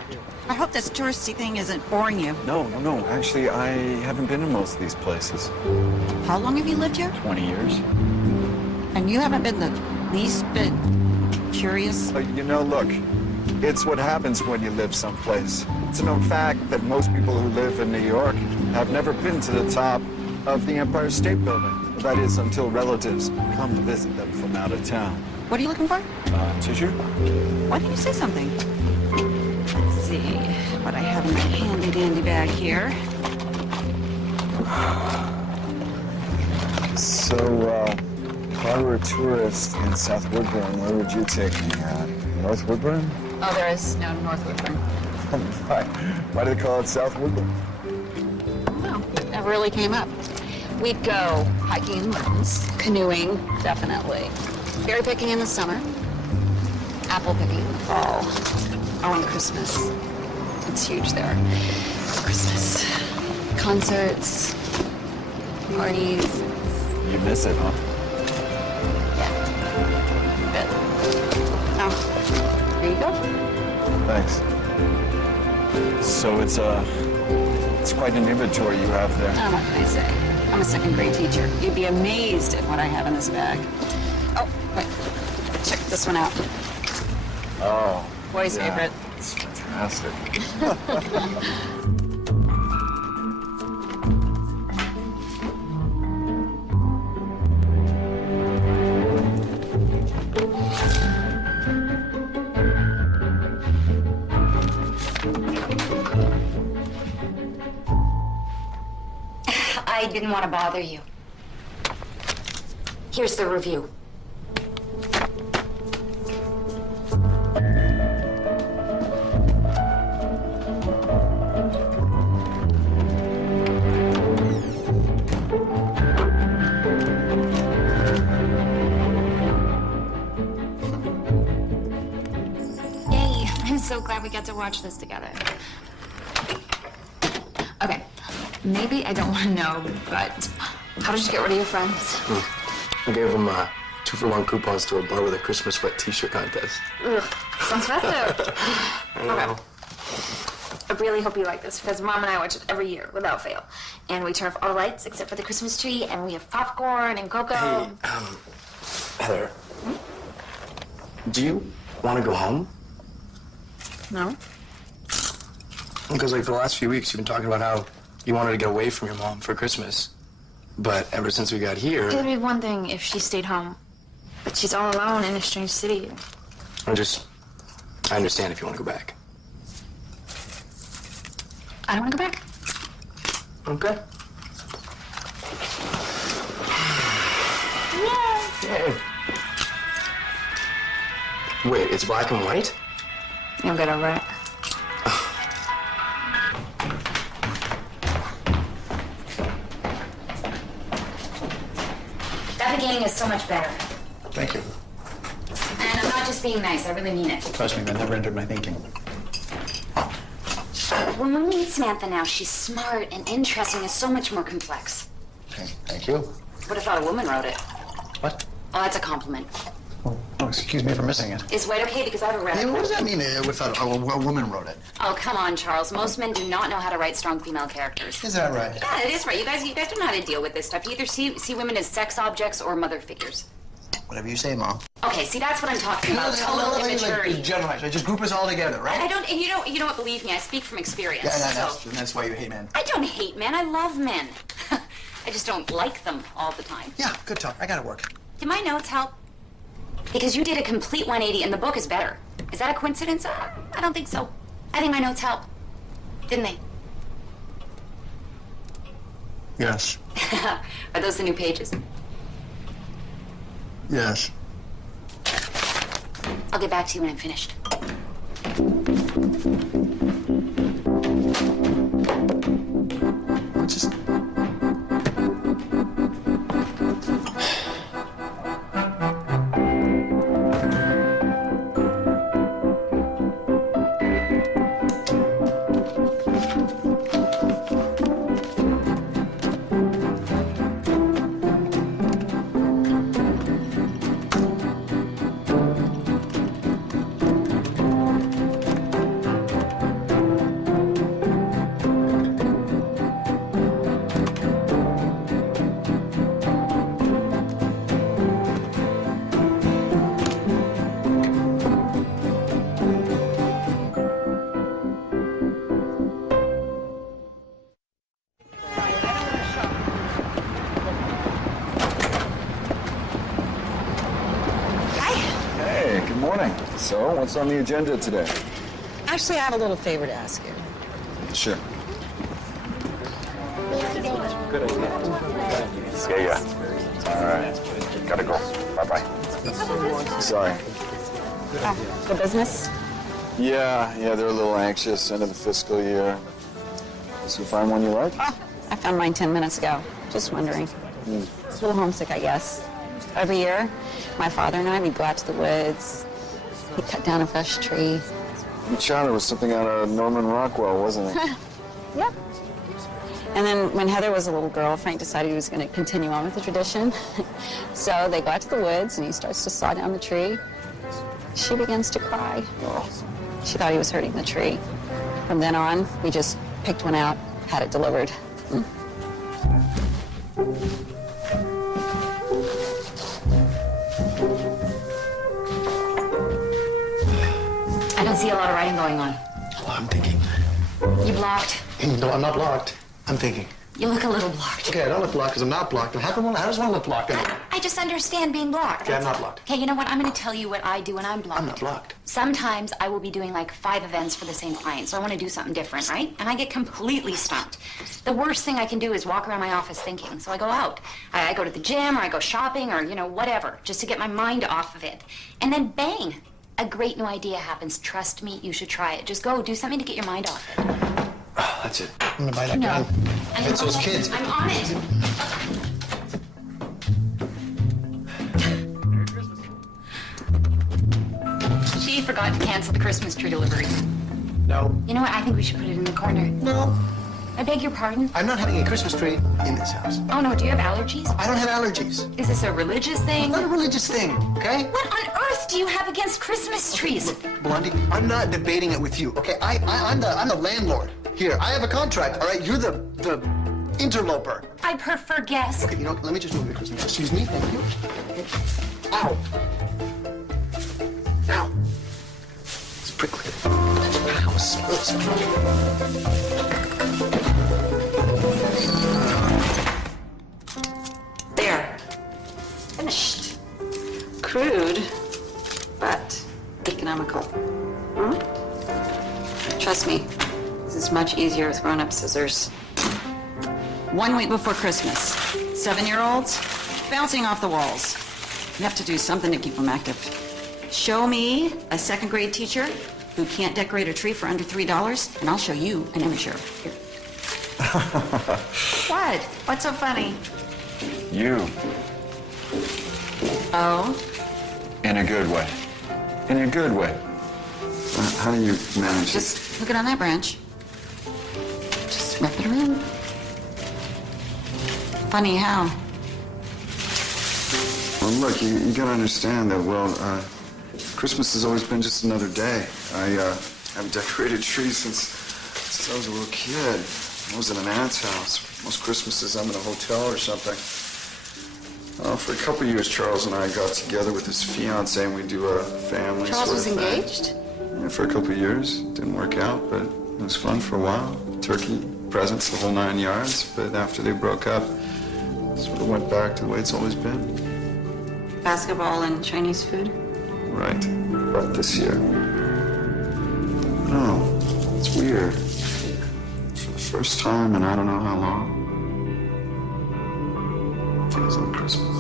I hope this touristy thing isn't boring you. No. Actually, I haven't been to most of these places. How long have you lived here? 20 years. And you haven't been the least bit curious? You know, look, it's what happens when you live someplace. It's a known fact that most people who live in New York have never been to the top of the Empire State Building. That is, until relatives come to visit them from out of town. What are you looking for? Tissue? Why didn't you say something? Let's see what I have in my handy-dandy bag here. So, if I were a tourist in South Woodburn, where would you take me? North Woodburn? Oh, there is no North Woodburn. Why do they call it South Woodburn? No, never really came up. We'd go hiking in the mountains, canoeing, definitely. Berry picking in the summer, apple picking in the fall. Oh, and Christmas. It's huge there. Christmas. Concerts, parties. You miss it, huh? Yeah. Good. Oh, here you go. Thanks. So it's quite an inventory you have there. Oh, what can I say? I'm a second grade teacher. You'd be amazed at what I have in this bag. Oh, wait. Check this one out. Oh. Boy's favorite. It's fantastic. didn't want to bother you. Here's the review. Yay, I'm so glad we got to watch this together. Okay, maybe I don't want to know, but how did you get rid of your friends? I gave them 2-for-1 coupons to a bar with a Christmas sweat t-shirt contest. Ugh, sounds festive. Okay. I really hope you like this because Mom and I watch it every year without fail. And we turn off all the lights except for the Christmas tree, and we have popcorn and cocoa. Hey, Heather, do you want to go home? No? Because like for the last few weeks, you've been talking about how you wanted to get away from your mom for Christmas. But ever since we got here, It'd be one thing if she stayed home, but she's all alone in a strange city. I understand if you want to go back. I don't want to go back. Okay. Yay. Wait, it's black and white? You'll get over it. That beginning is so much better. Thank you. And I'm not just being nice, I really mean it. Trust me, that never entered my thinking. When we meet Samantha now, she's smart and interesting and so much more complex. Okay, thank you. Would have thought a woman wrote it. What? Oh, that's a compliment. Oh, excuse me for missing it. Is white okay? Because I haven't read Hey, it. what does that mean? Without a woman wrote it. Oh, come on, Charles. Most men do not know how to write strong female characters. Is that right? Yeah, it is right. You guys don't know how to deal with this stuff. You either see women as sex objects or mother figures. Whatever you say, Mom. Okay, see, that's what I'm talking about. Total immaturity. Generalize. I just group us all together, right? I don't, and you know what? Believe me, I speak from experience. Yeah, so. that's why you hate men. I don't hate men. I love men. I just don't like them all the time. Yeah, good talk. I gotta work. Did my notes help? Because you did a complete 180 and the book is better. Is that a coincidence? I don't think so. I think my notes help. Didn't they? Yes. Are those the new pages? Yes. I'll get back to you when I'm finished. Just... Hey, good morning. So, what's on the agenda today? Actually, I have a little favor to ask you. Sure. Yeah. All right. Gotta go. Bye-bye. Sorry. The business? Yeah, they're a little anxious. End of the fiscal year. Did you find one you like? Oh, I found mine 10 minutes ago. Just wondering. It's a little homesick, I guess. Every year, my father and I, we'd go out to the woods. He'd cut down a fresh tree. You shot it was something out of Norman Rockwell, wasn't it? Yep. And then when Heather was a little girl, Frank decided he was going to continue on with the tradition. So they go out to the woods, and he starts to saw down the tree. She begins to cry. She thought he was hurting the tree. From then on, we just picked one out, had it delivered. I don't see a lot of writing going on. Well, I'm thinking. You blocked. No, I'm not blocked. I'm thinking. You look a little blocked. Okay, I don't look blocked because I'm not blocked. And how does one look blocked? I just understand being blocked. Okay, I'm not blocked. Okay, you know what? I'm going to tell you what I do when I'm blocked. I'm not blocked. Sometimes I will be doing like 5 events for the same client, so I want to do something different, right? And I get completely stumped. The worst thing I can do is walk around my office thinking, so I go out. I go to the gym, or I go shopping, or, whatever, just to get my mind off of it. And then bang, a great new idea happens. Trust me, you should try it. Just go, do something to get your mind off it. Oh, that's it. I'm gonna buy that No. gun. It's those kids. I'm on it. She forgot to cancel the Christmas tree delivery. No. You know what? I think we should put it in the corner. No. I beg your pardon? I'm not having a Christmas tree in this house. Oh, no. Do you have allergies? I don't have allergies. Is this a religious thing? It's not a religious thing, okay? What on earth do you have against Christmas trees? Blondie, I'm not debating it with you, okay? I'm the landlord here. I have a contract, all right? You're the interloper. I prefer guest. Okay, let me just move the Christmas. Excuse me, thank you. Ow. Ow. It's prickly. Ow, it smells. There. Finished. Crude, but economical. Trust me, this is much easier with grown-up scissors. 1 week before Christmas, 7-year-olds bouncing off the walls. You have to do something to keep them active. Show me a second-grade teacher who can't decorate a tree for under $3, and I'll show you an amateur. Here. What? What's so funny? You. Oh? In a good way. In a good way. How do you manage it? Just hook it on that branch. Just wrap it around. Funny how? Well, look, you gotta understand that, Christmas has always been just another day. I haven't decorated trees since I was a little kid. I was in an aunt's house. Most Christmases I'm in a hotel or something. For a couple of years, Charles and I got together with his fiance and we do a family Charles sort was of thing. engaged? Yeah, for a couple of years. Didn't work out, but it was fun for a while. Turkey, presents, the whole 9 yards. But after they broke up, it sort of went back to the way it's always been. Basketball and Chinese food? Right. But this year. No, it's weird. For the first time in I don't know how long, it feels like Christmas.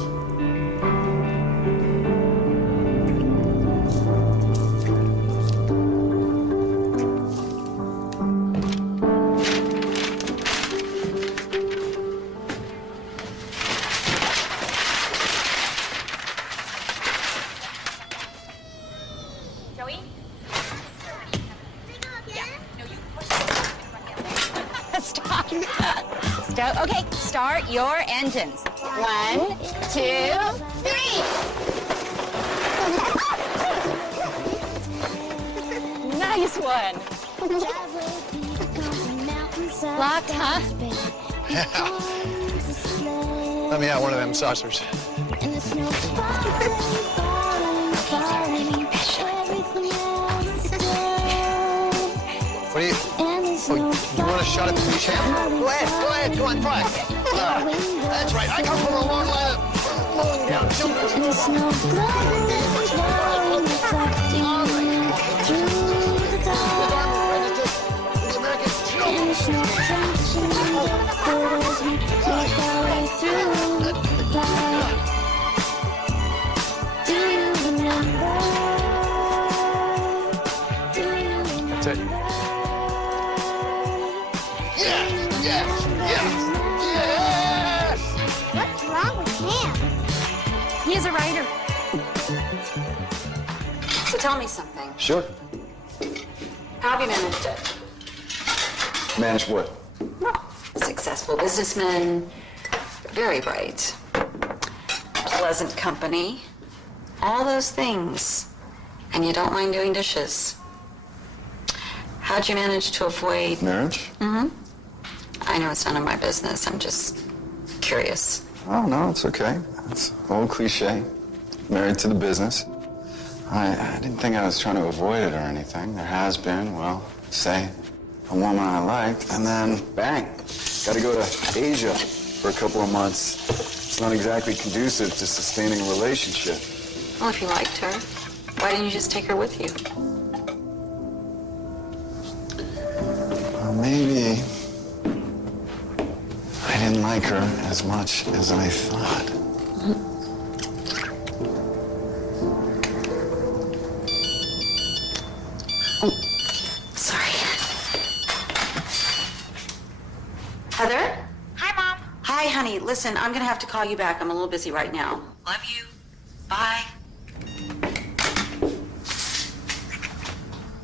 Stop. Okay, start your engines. 1, 2, 3. Nice one. Locked, huh? Yeah. Let me out one of them saucers. What do you... Oh, you want a shot at the beach ham? Go ahead, go on, try it. That's right, I come from a long line of... That's it. Yes! What's wrong with him? He is a writer. So tell me something. Sure. How have you managed it? Manage what? Successful businessman, very bright, pleasant company, all those things, and you don't mind doing dishes. How'd you manage to avoid... Marriage? Mm-hmm. I know it's none of my business. I'm just curious. Oh, no, it's okay. It's an old cliche. Married to the business. I didn't think I was trying to avoid it or anything. There has been, well, say, a woman I liked, and then bang. Got to go to Asia for a couple of months. It's not exactly conducive to sustaining a relationship. Well, if you liked her, why didn't you just take her with you? Well, maybe I didn't like her as much as I thought. Sorry. Heather? Hi, Mom. Hi, honey. Listen, I'm gonna have to call you back. I'm a little busy right now. Love you. Bye.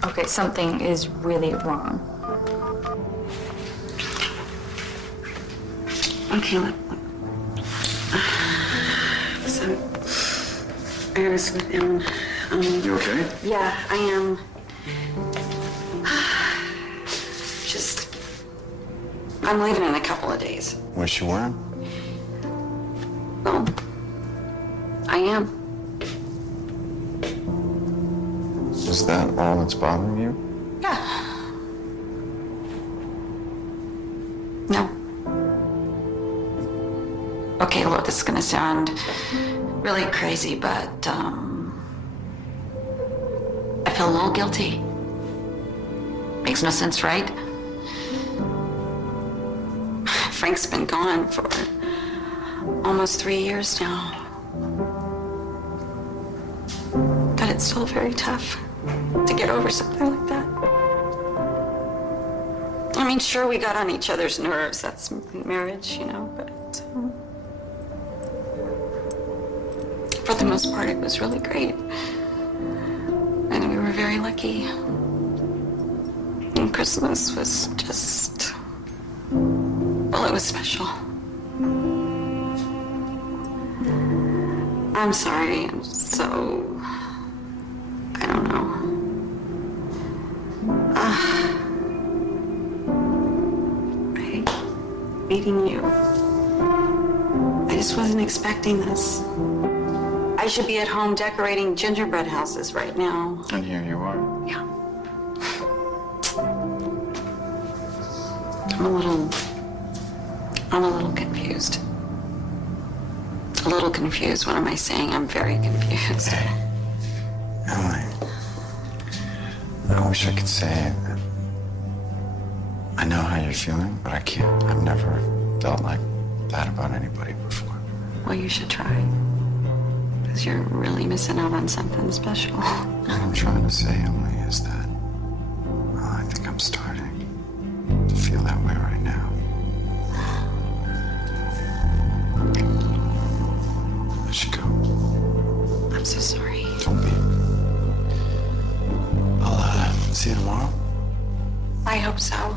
Okay, something is really wrong. Okay, look. So, I was with him. You okay? Yeah, I am. Just, I'm leaving in a couple of days. Wish you weren't. Well, I am. Is that all that's bothering you? Yeah. No. Okay, look, this is gonna sound really crazy, but I feel a little guilty. Makes no sense, right? Frank's been gone for almost 3 years now. But it's still very tough to get over something like that. I mean, sure, we got on each other's nerves. That's marriage, you know, but for the most part, it was really great. And we were very lucky. And Christmas was just, well, it was special. I'm sorry, I'm so, I don't know. I hate meeting you. I just wasn't expecting this. I should be at home decorating gingerbread houses right now. And here you are. Yeah. I'm a little confused. A little confused. What am I saying? I'm very confused. Emily, I wish I could say that I know how you're feeling, but I can't. I've never felt like that about anybody before. Well, you should try. Because you're really missing out on something special. What I'm trying to say, Emily, is that I think I'm starting to feel that way right now. I should go. I'm so sorry. Don't be. I'll see you tomorrow. I hope so.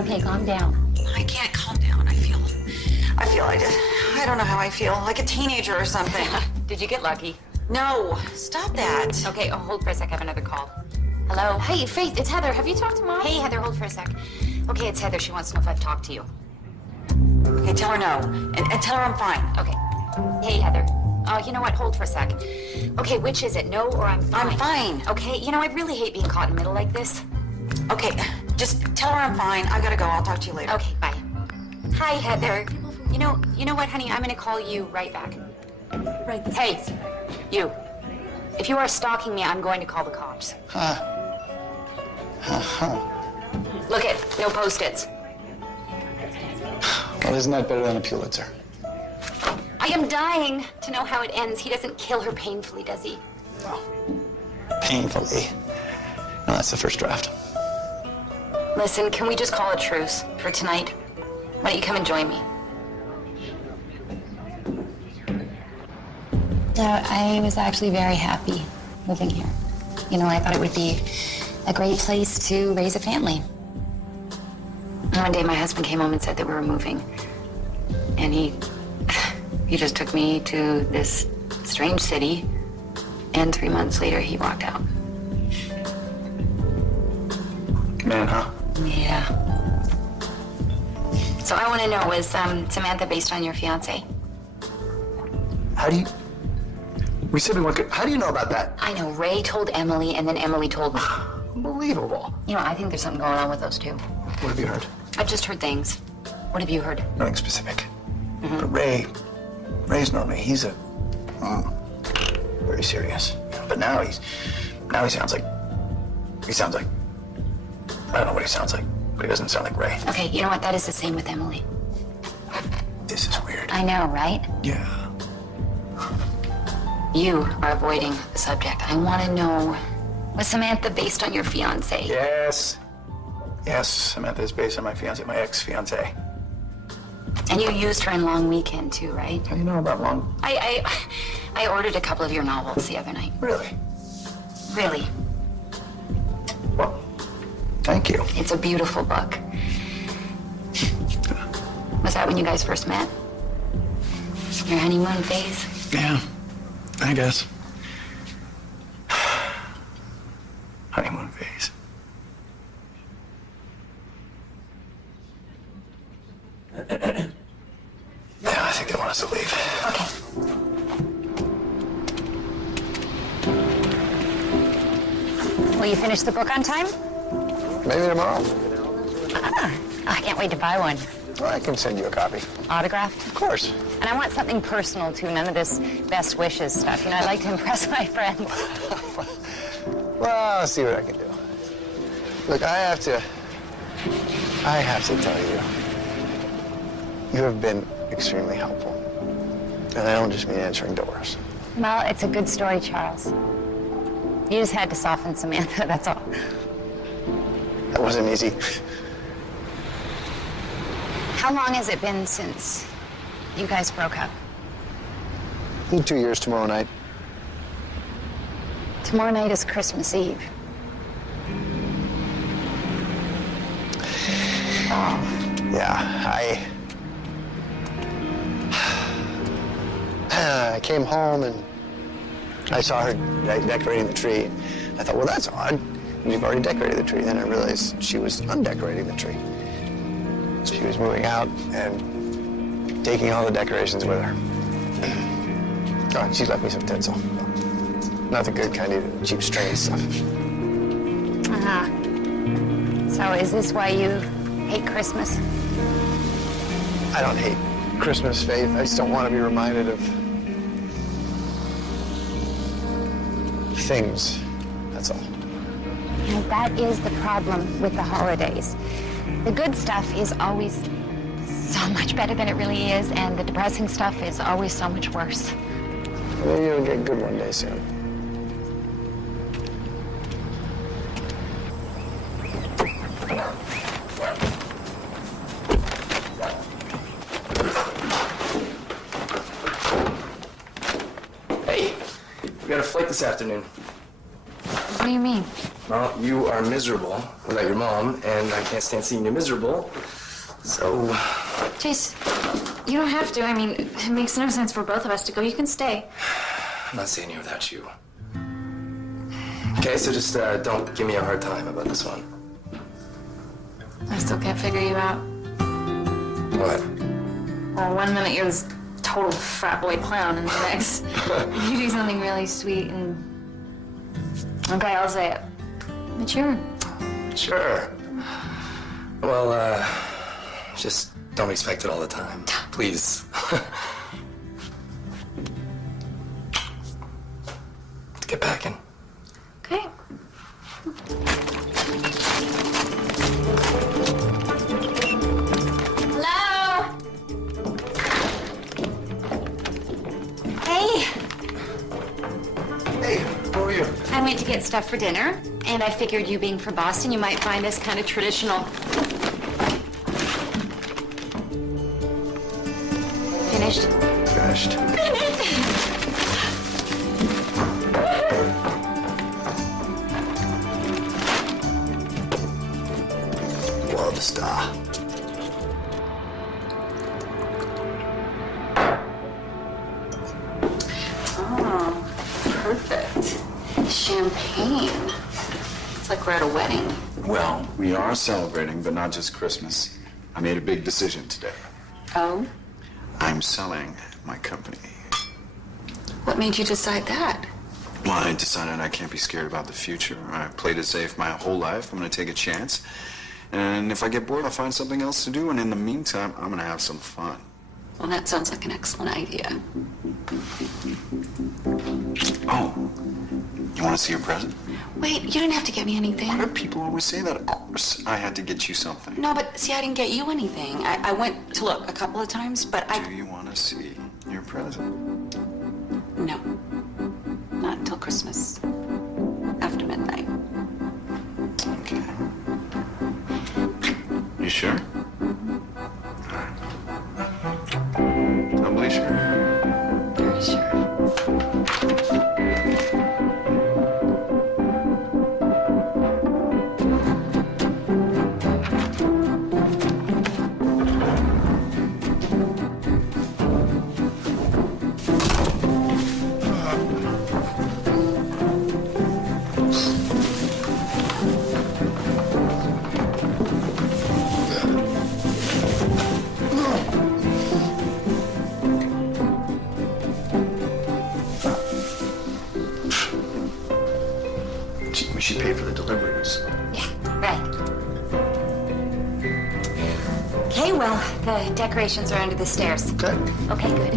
Okay, calm down. I can't calm down. I don't know how I feel, like a teenager or something. Did you get lucky? No, stop that. Okay, hold for a sec. I have another call. Hello? Hey, Faith, it's Heather. Have you talked to Mom? Hey, Heather, hold for a sec. Okay, it's Heather. She wants to know if I've talked to you. Okay, tell her no. And tell her I'm fine. Okay. Hey, Heather. You know what? Hold for a sec. Okay, which is it? No or I'm fine? I'm fine. Okay, you know, I really hate being caught in the middle like this. Okay, just tell her I'm fine. I gotta go. I'll talk to you later. Okay, bye. Hi, Heather. You know what, honey? I'm gonna call you right back. Right. Hey, you. If you are stalking me, I'm going to call the cops. Look it, no Post-its. Well, isn't that better than a Pulitzer? I am dying to know how it ends. He doesn't kill her painfully, does he? Well, painfully. No, that's the first draft. Listen, can we just call a truce for tonight? Why don't you come and join me? I was actually very happy moving here. You know, I thought it would be a great place to raise a family. One day my husband came home and said that we were moving. And he just took me to this strange city. And 3 months later, he walked out. Man, huh? Yeah. So I want to know, was Samantha based on your fiance? How do you... We said we weren't good. How do you know about that? I know. Ray told Emily, and then Emily told me. Unbelievable. You know, I think there's something going on with those two. What have you heard? I've just heard things. What have you heard? Nothing specific. But Ray's normally, he's a... very serious. But now he sounds like... I don't know what he sounds like, but he doesn't sound like Ray. Okay, you know what? That is the same with Emily. This is weird. I know, right? Yeah. You are avoiding the subject. I want to know, was Samantha based on your fiance? Yes. Yes, Samantha is based on my fiance, my ex-fiance. And you used her in Long Weekend too, right? How do you know about Long? I ordered a couple of your novels the other night. Really? Really. Well, thank you. It's a beautiful book. Was that when you guys first met? Your honeymoon phase? Yeah, I guess. Honeymoon phase. Yeah, I think they want us to leave. Okay. Will you finish the book on time? Maybe tomorrow. I can't wait to buy one. Well, I can send you a copy. Autographed? Of course. And I want something personal too, none of this best wishes stuff. You know, I like to impress my friends. Well, I'll see what I can do. Look, I have to tell you, you have been extremely helpful. And I don't just mean answering doors. Well, it's a good story, Charles. You just had to soften Samantha, that's all. That wasn't easy. How long has it been since you guys broke up? 2 years tomorrow night. Tomorrow night is Christmas Eve. Yeah, I came home and I saw her decorating the tree. I thought, well, that's odd. You've already decorated the tree. Then I realized she was undecorating the tree. She was moving out and taking all the decorations with her. God, she left me some tinsel. Nothing good, kind of cheap string stuff. Uh-huh. So is this why you hate Christmas? I don't hate Christmas, Faith. I just don't want to be reminded of things. That's all. And that is the problem with the holidays. The good stuff is always so much better than it really is, and the depressing stuff is always so much worse. Maybe you'll get good one day soon. Hey, we got a flight this afternoon. What do you mean? Well, you are miserable without your mom, and I can't stand seeing you miserable. So, Jace, you don't have to. I mean, it makes no sense for both of us to go. You can stay. I'm not staying here without you. Okay, so just don't give me a hard time about this one. I still can't figure you out. What? Well, one minute you're this total frat boy clown, and the next you do something really sweet and... Okay, I'll say it. Mature. Sure. Well, just don't expect it all the time. Please. Let's get packing. Okay. Hello? Hey. Hey, who are you? I went to get stuff for dinner, and I figured you being from Boston, you might find this kind of traditional. Finished? Finished. Love Star. Oh, perfect. Champagne. It's like we're at a wedding. Well, we are celebrating, but not just Christmas. I made a big decision today. Oh? I'm selling my company. What made you decide that? Well, I decided I can't be scared about the future. I played it safe my whole life. I'm going to take a chance. And if I get bored, I'll find something else to do. And in the meantime, I'm going to have some fun. Well, that sounds like an excellent idea. Oh, you want to see your present? Wait, you didn't have to get me anything. Why do people always say that? Of course, I had to get you something. No, but see, I didn't get you anything. I went to look a couple of times, but Do you want to see your present? No. Not until Christmas. After midnight. Okay. You sure? Doubly sure? Very sure. She paid for the deliveries. Yeah, right. Okay, well, the decorations are under the stairs. Okay. Okay, good.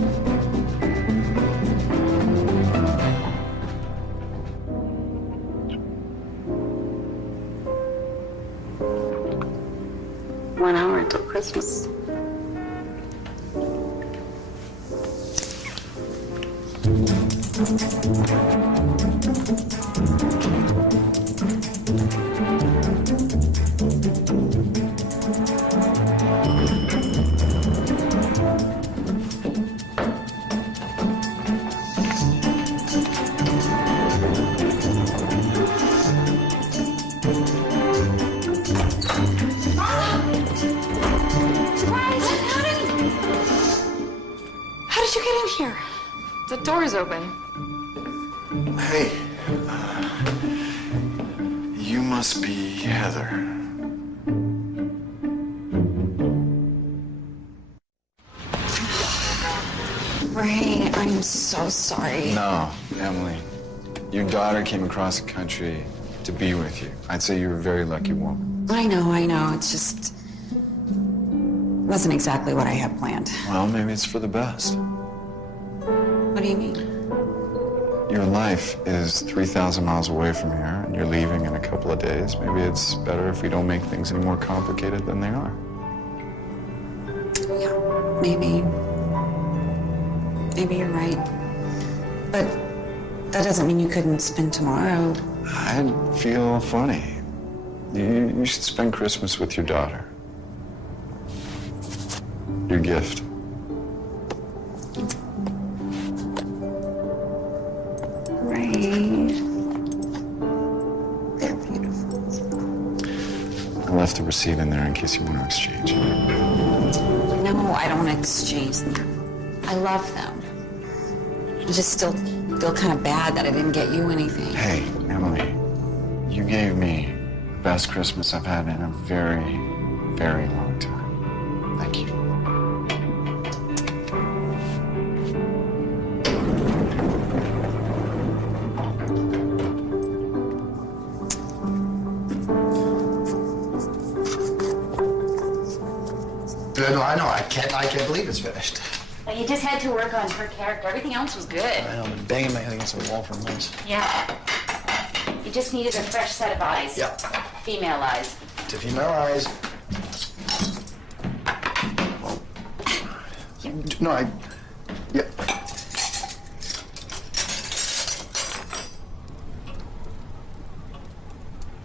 One hour until Christmas. How did you get in here? The door's open. Hey, you must be Heather. Ray, I'm so sorry. No, Emily. Your daughter came across the country to be with you. I'd say you're a very lucky woman. I know. It's just wasn't exactly what I had planned. Well, maybe it's for the best. What do you mean? Your life is 3,000 miles away from here, and you're leaving in a couple of days. Maybe it's better if we don't make things any more complicated than they are. Yeah, maybe. Maybe you're right. But that doesn't mean you couldn't spend tomorrow. I'd feel funny. You should spend Christmas with your daughter. Your gift. Ray. They're beautiful. I left the receipt in there in case you want to exchange. No, I don't want to exchange them. I love them. I just still feel kind of bad that I didn't get you anything. Hey, Emily, you gave me the best Christmas I've had in a very, very long time. Thank you. No, I know. I can't believe it's finished. Well, you just had to work on her character. Everything else was good. I know, I've been banging my head against the wall for months. Yeah. You just needed a fresh set of eyes. Yeah. Female eyes. To female eyes. No, yeah.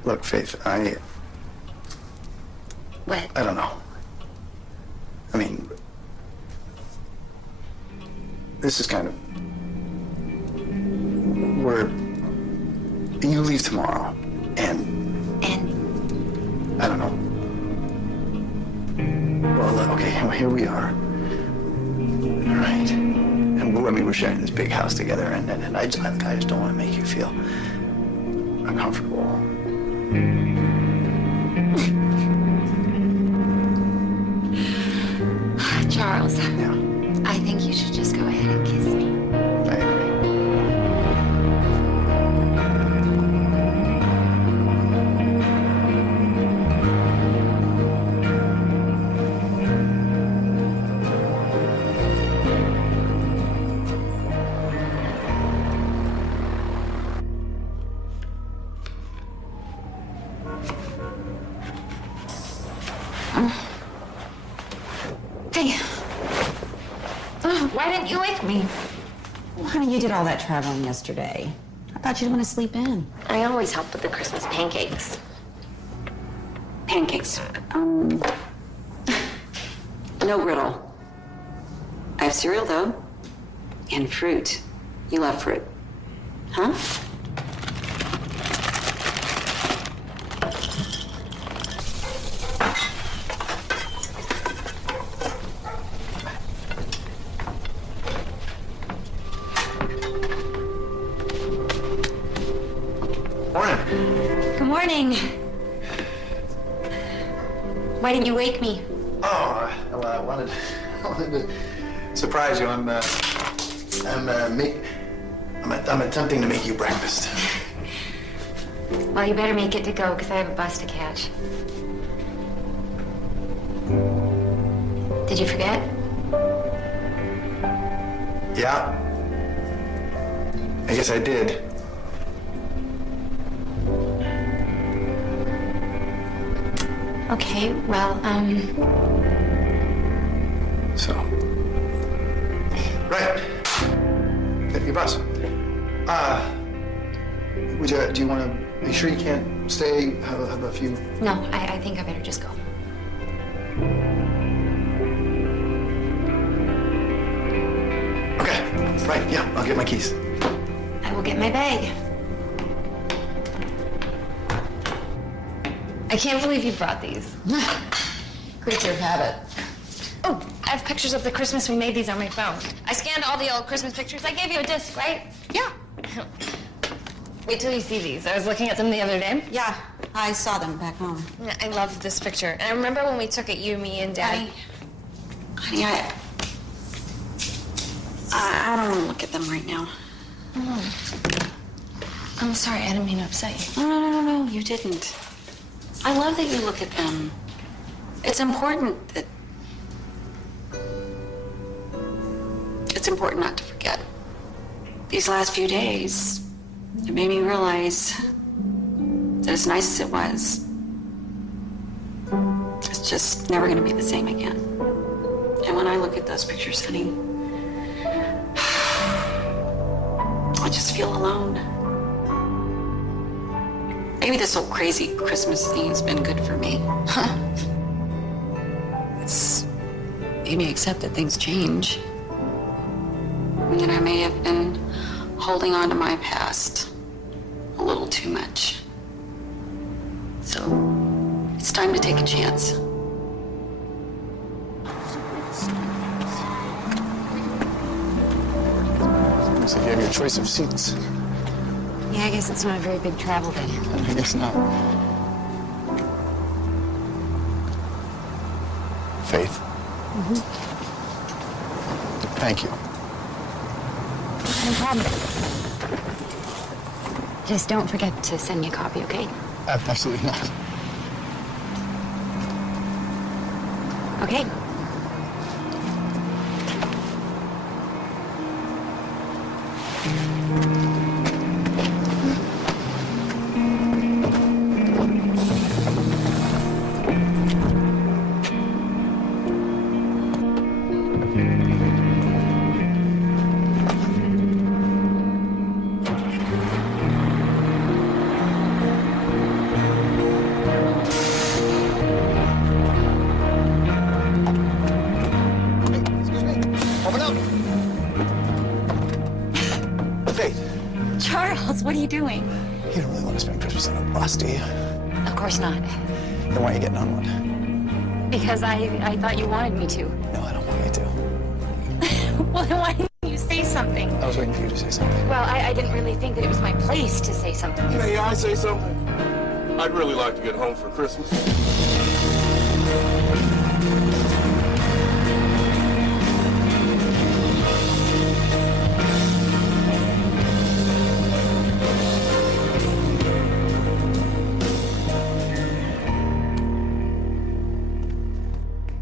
Look, Faith, What? I don't know. I mean, this is kind of... You leave tomorrow, and... I don't know. Well, okay, well, here we are. All right. And we're sharing this big house together, and I just don't want to make you feel uncomfortable. Charles. Yeah. I think you should just go ahead and kiss me. I agree. wake me. Well, honey, you did all that traveling yesterday. I thought you'd want to sleep in. I always help with the Christmas pancakes. Pancakes. No griddle. I have cereal, though. And fruit. You love fruit. Huh? Good morning. Why didn't you wake me? Oh, well, I wanted to surprise you. I'm attempting to make you breakfast. Well, you better make it to go, because I have a bus to catch. Did you forget? Yeah. I guess I did. Okay, well, So. Right. Get your bus. Do you want to? Are you sure you can't stay? Have a few. no, I think I better just go. Okay. Right. Yeah. I'll get my keys. I will get my bag. I can't believe you brought these. Creature of habit. Oh, I have pictures of the Christmas we made these on my phone. I scanned all the old Christmas pictures. I gave you a disc, right? Yeah. Wait till you see these. I was looking at them the other day. Yeah, I saw them back home. I love this picture. And I remember when we took it, you, me, and Dad. Honey, I don't want to look at them right now. I'm sorry, I didn't mean to upset you. No, you didn't. I love that you look at them. It's important not to forget. These last few days, it made me realize that as nice as it was, it's just never going to be the same again. And when I look at those pictures, honey, I just feel alone. Maybe this whole crazy Christmas thing has been good for me. It's made me accept that things change. And that I may have been holding on to my past a little too much. So it's time to take a chance. Looks like you have your choice of seats. Yeah, I guess it's not a very big travel day. I guess not. Faith. Thank you. No problem. Just don't forget to send me a copy, okay? Absolutely not. Okay. Charles, what are you doing? You don't really want to spend Christmas on a bus, do you? Of course not. Then why are you getting on one? Because I thought you wanted me to. No, I don't want you to. Well, then why didn't you say something? I was waiting for you to say something. Well, I didn't really think that it was my place to say something. May I say something? I'd really like to get home for Christmas.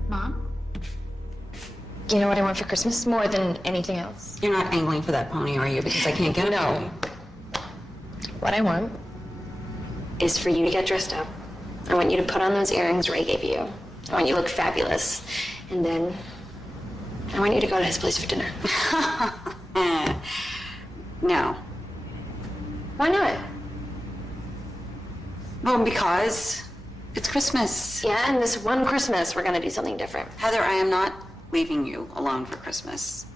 Mom? You know what I want for Christmas more than anything else? You're not angling for that pony, are you? Because I can't get it. No. What I want is for you to get dressed up. I want you to put on those earrings Ray gave you. I want you to look fabulous. And then I want you to go to his place for dinner. No. Why not? Well, because it's Christmas. Yeah, and this one Christmas, we're gonna do something different. Heather, I am not leaving you alone for Christmas.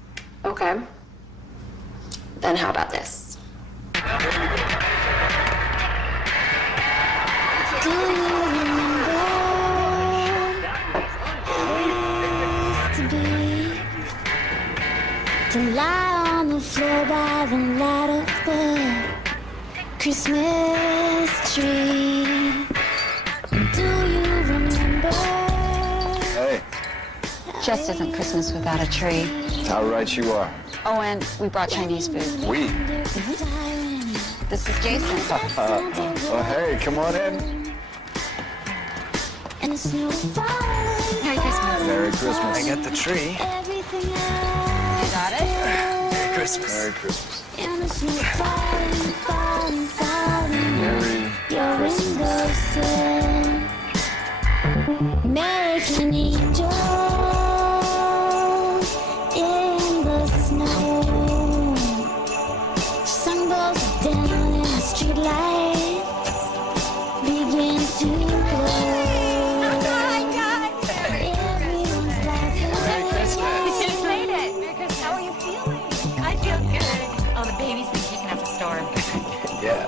Okay. Then how about this? Do you remember how it used to be to lie on the floor by the light of the Christmas tree? Do you remember? Hey, Just isn't Christmas without a tree. how right you are. Oh, and we brought Chinese food. We. This is Jason. Oh, hey, come on in. And the snow falling. Merry Christmas. Merry Christmas. I got the tree. Everything You got it? Merry Christmas. Merry Christmas. and the snow falling, falling, falling. Merry Your windowsill, making angels in the snow. Sun goes down and the streetlights begin to glow. Everyone's laughing. You made it. Merry Christmas. How are you feeling? I feel good. Oh, the baby's been kicking up a storm. Yeah.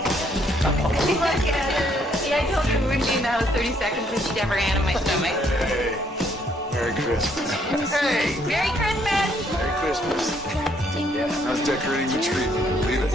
Look at her. Yeah, I told her we wouldn't be in the house 30 seconds and she'd have her hand on my stomach. Hey, Merry Christmas. Hey, Merry Christmas! Merry Christmas. How's decorating the tree? Leave it.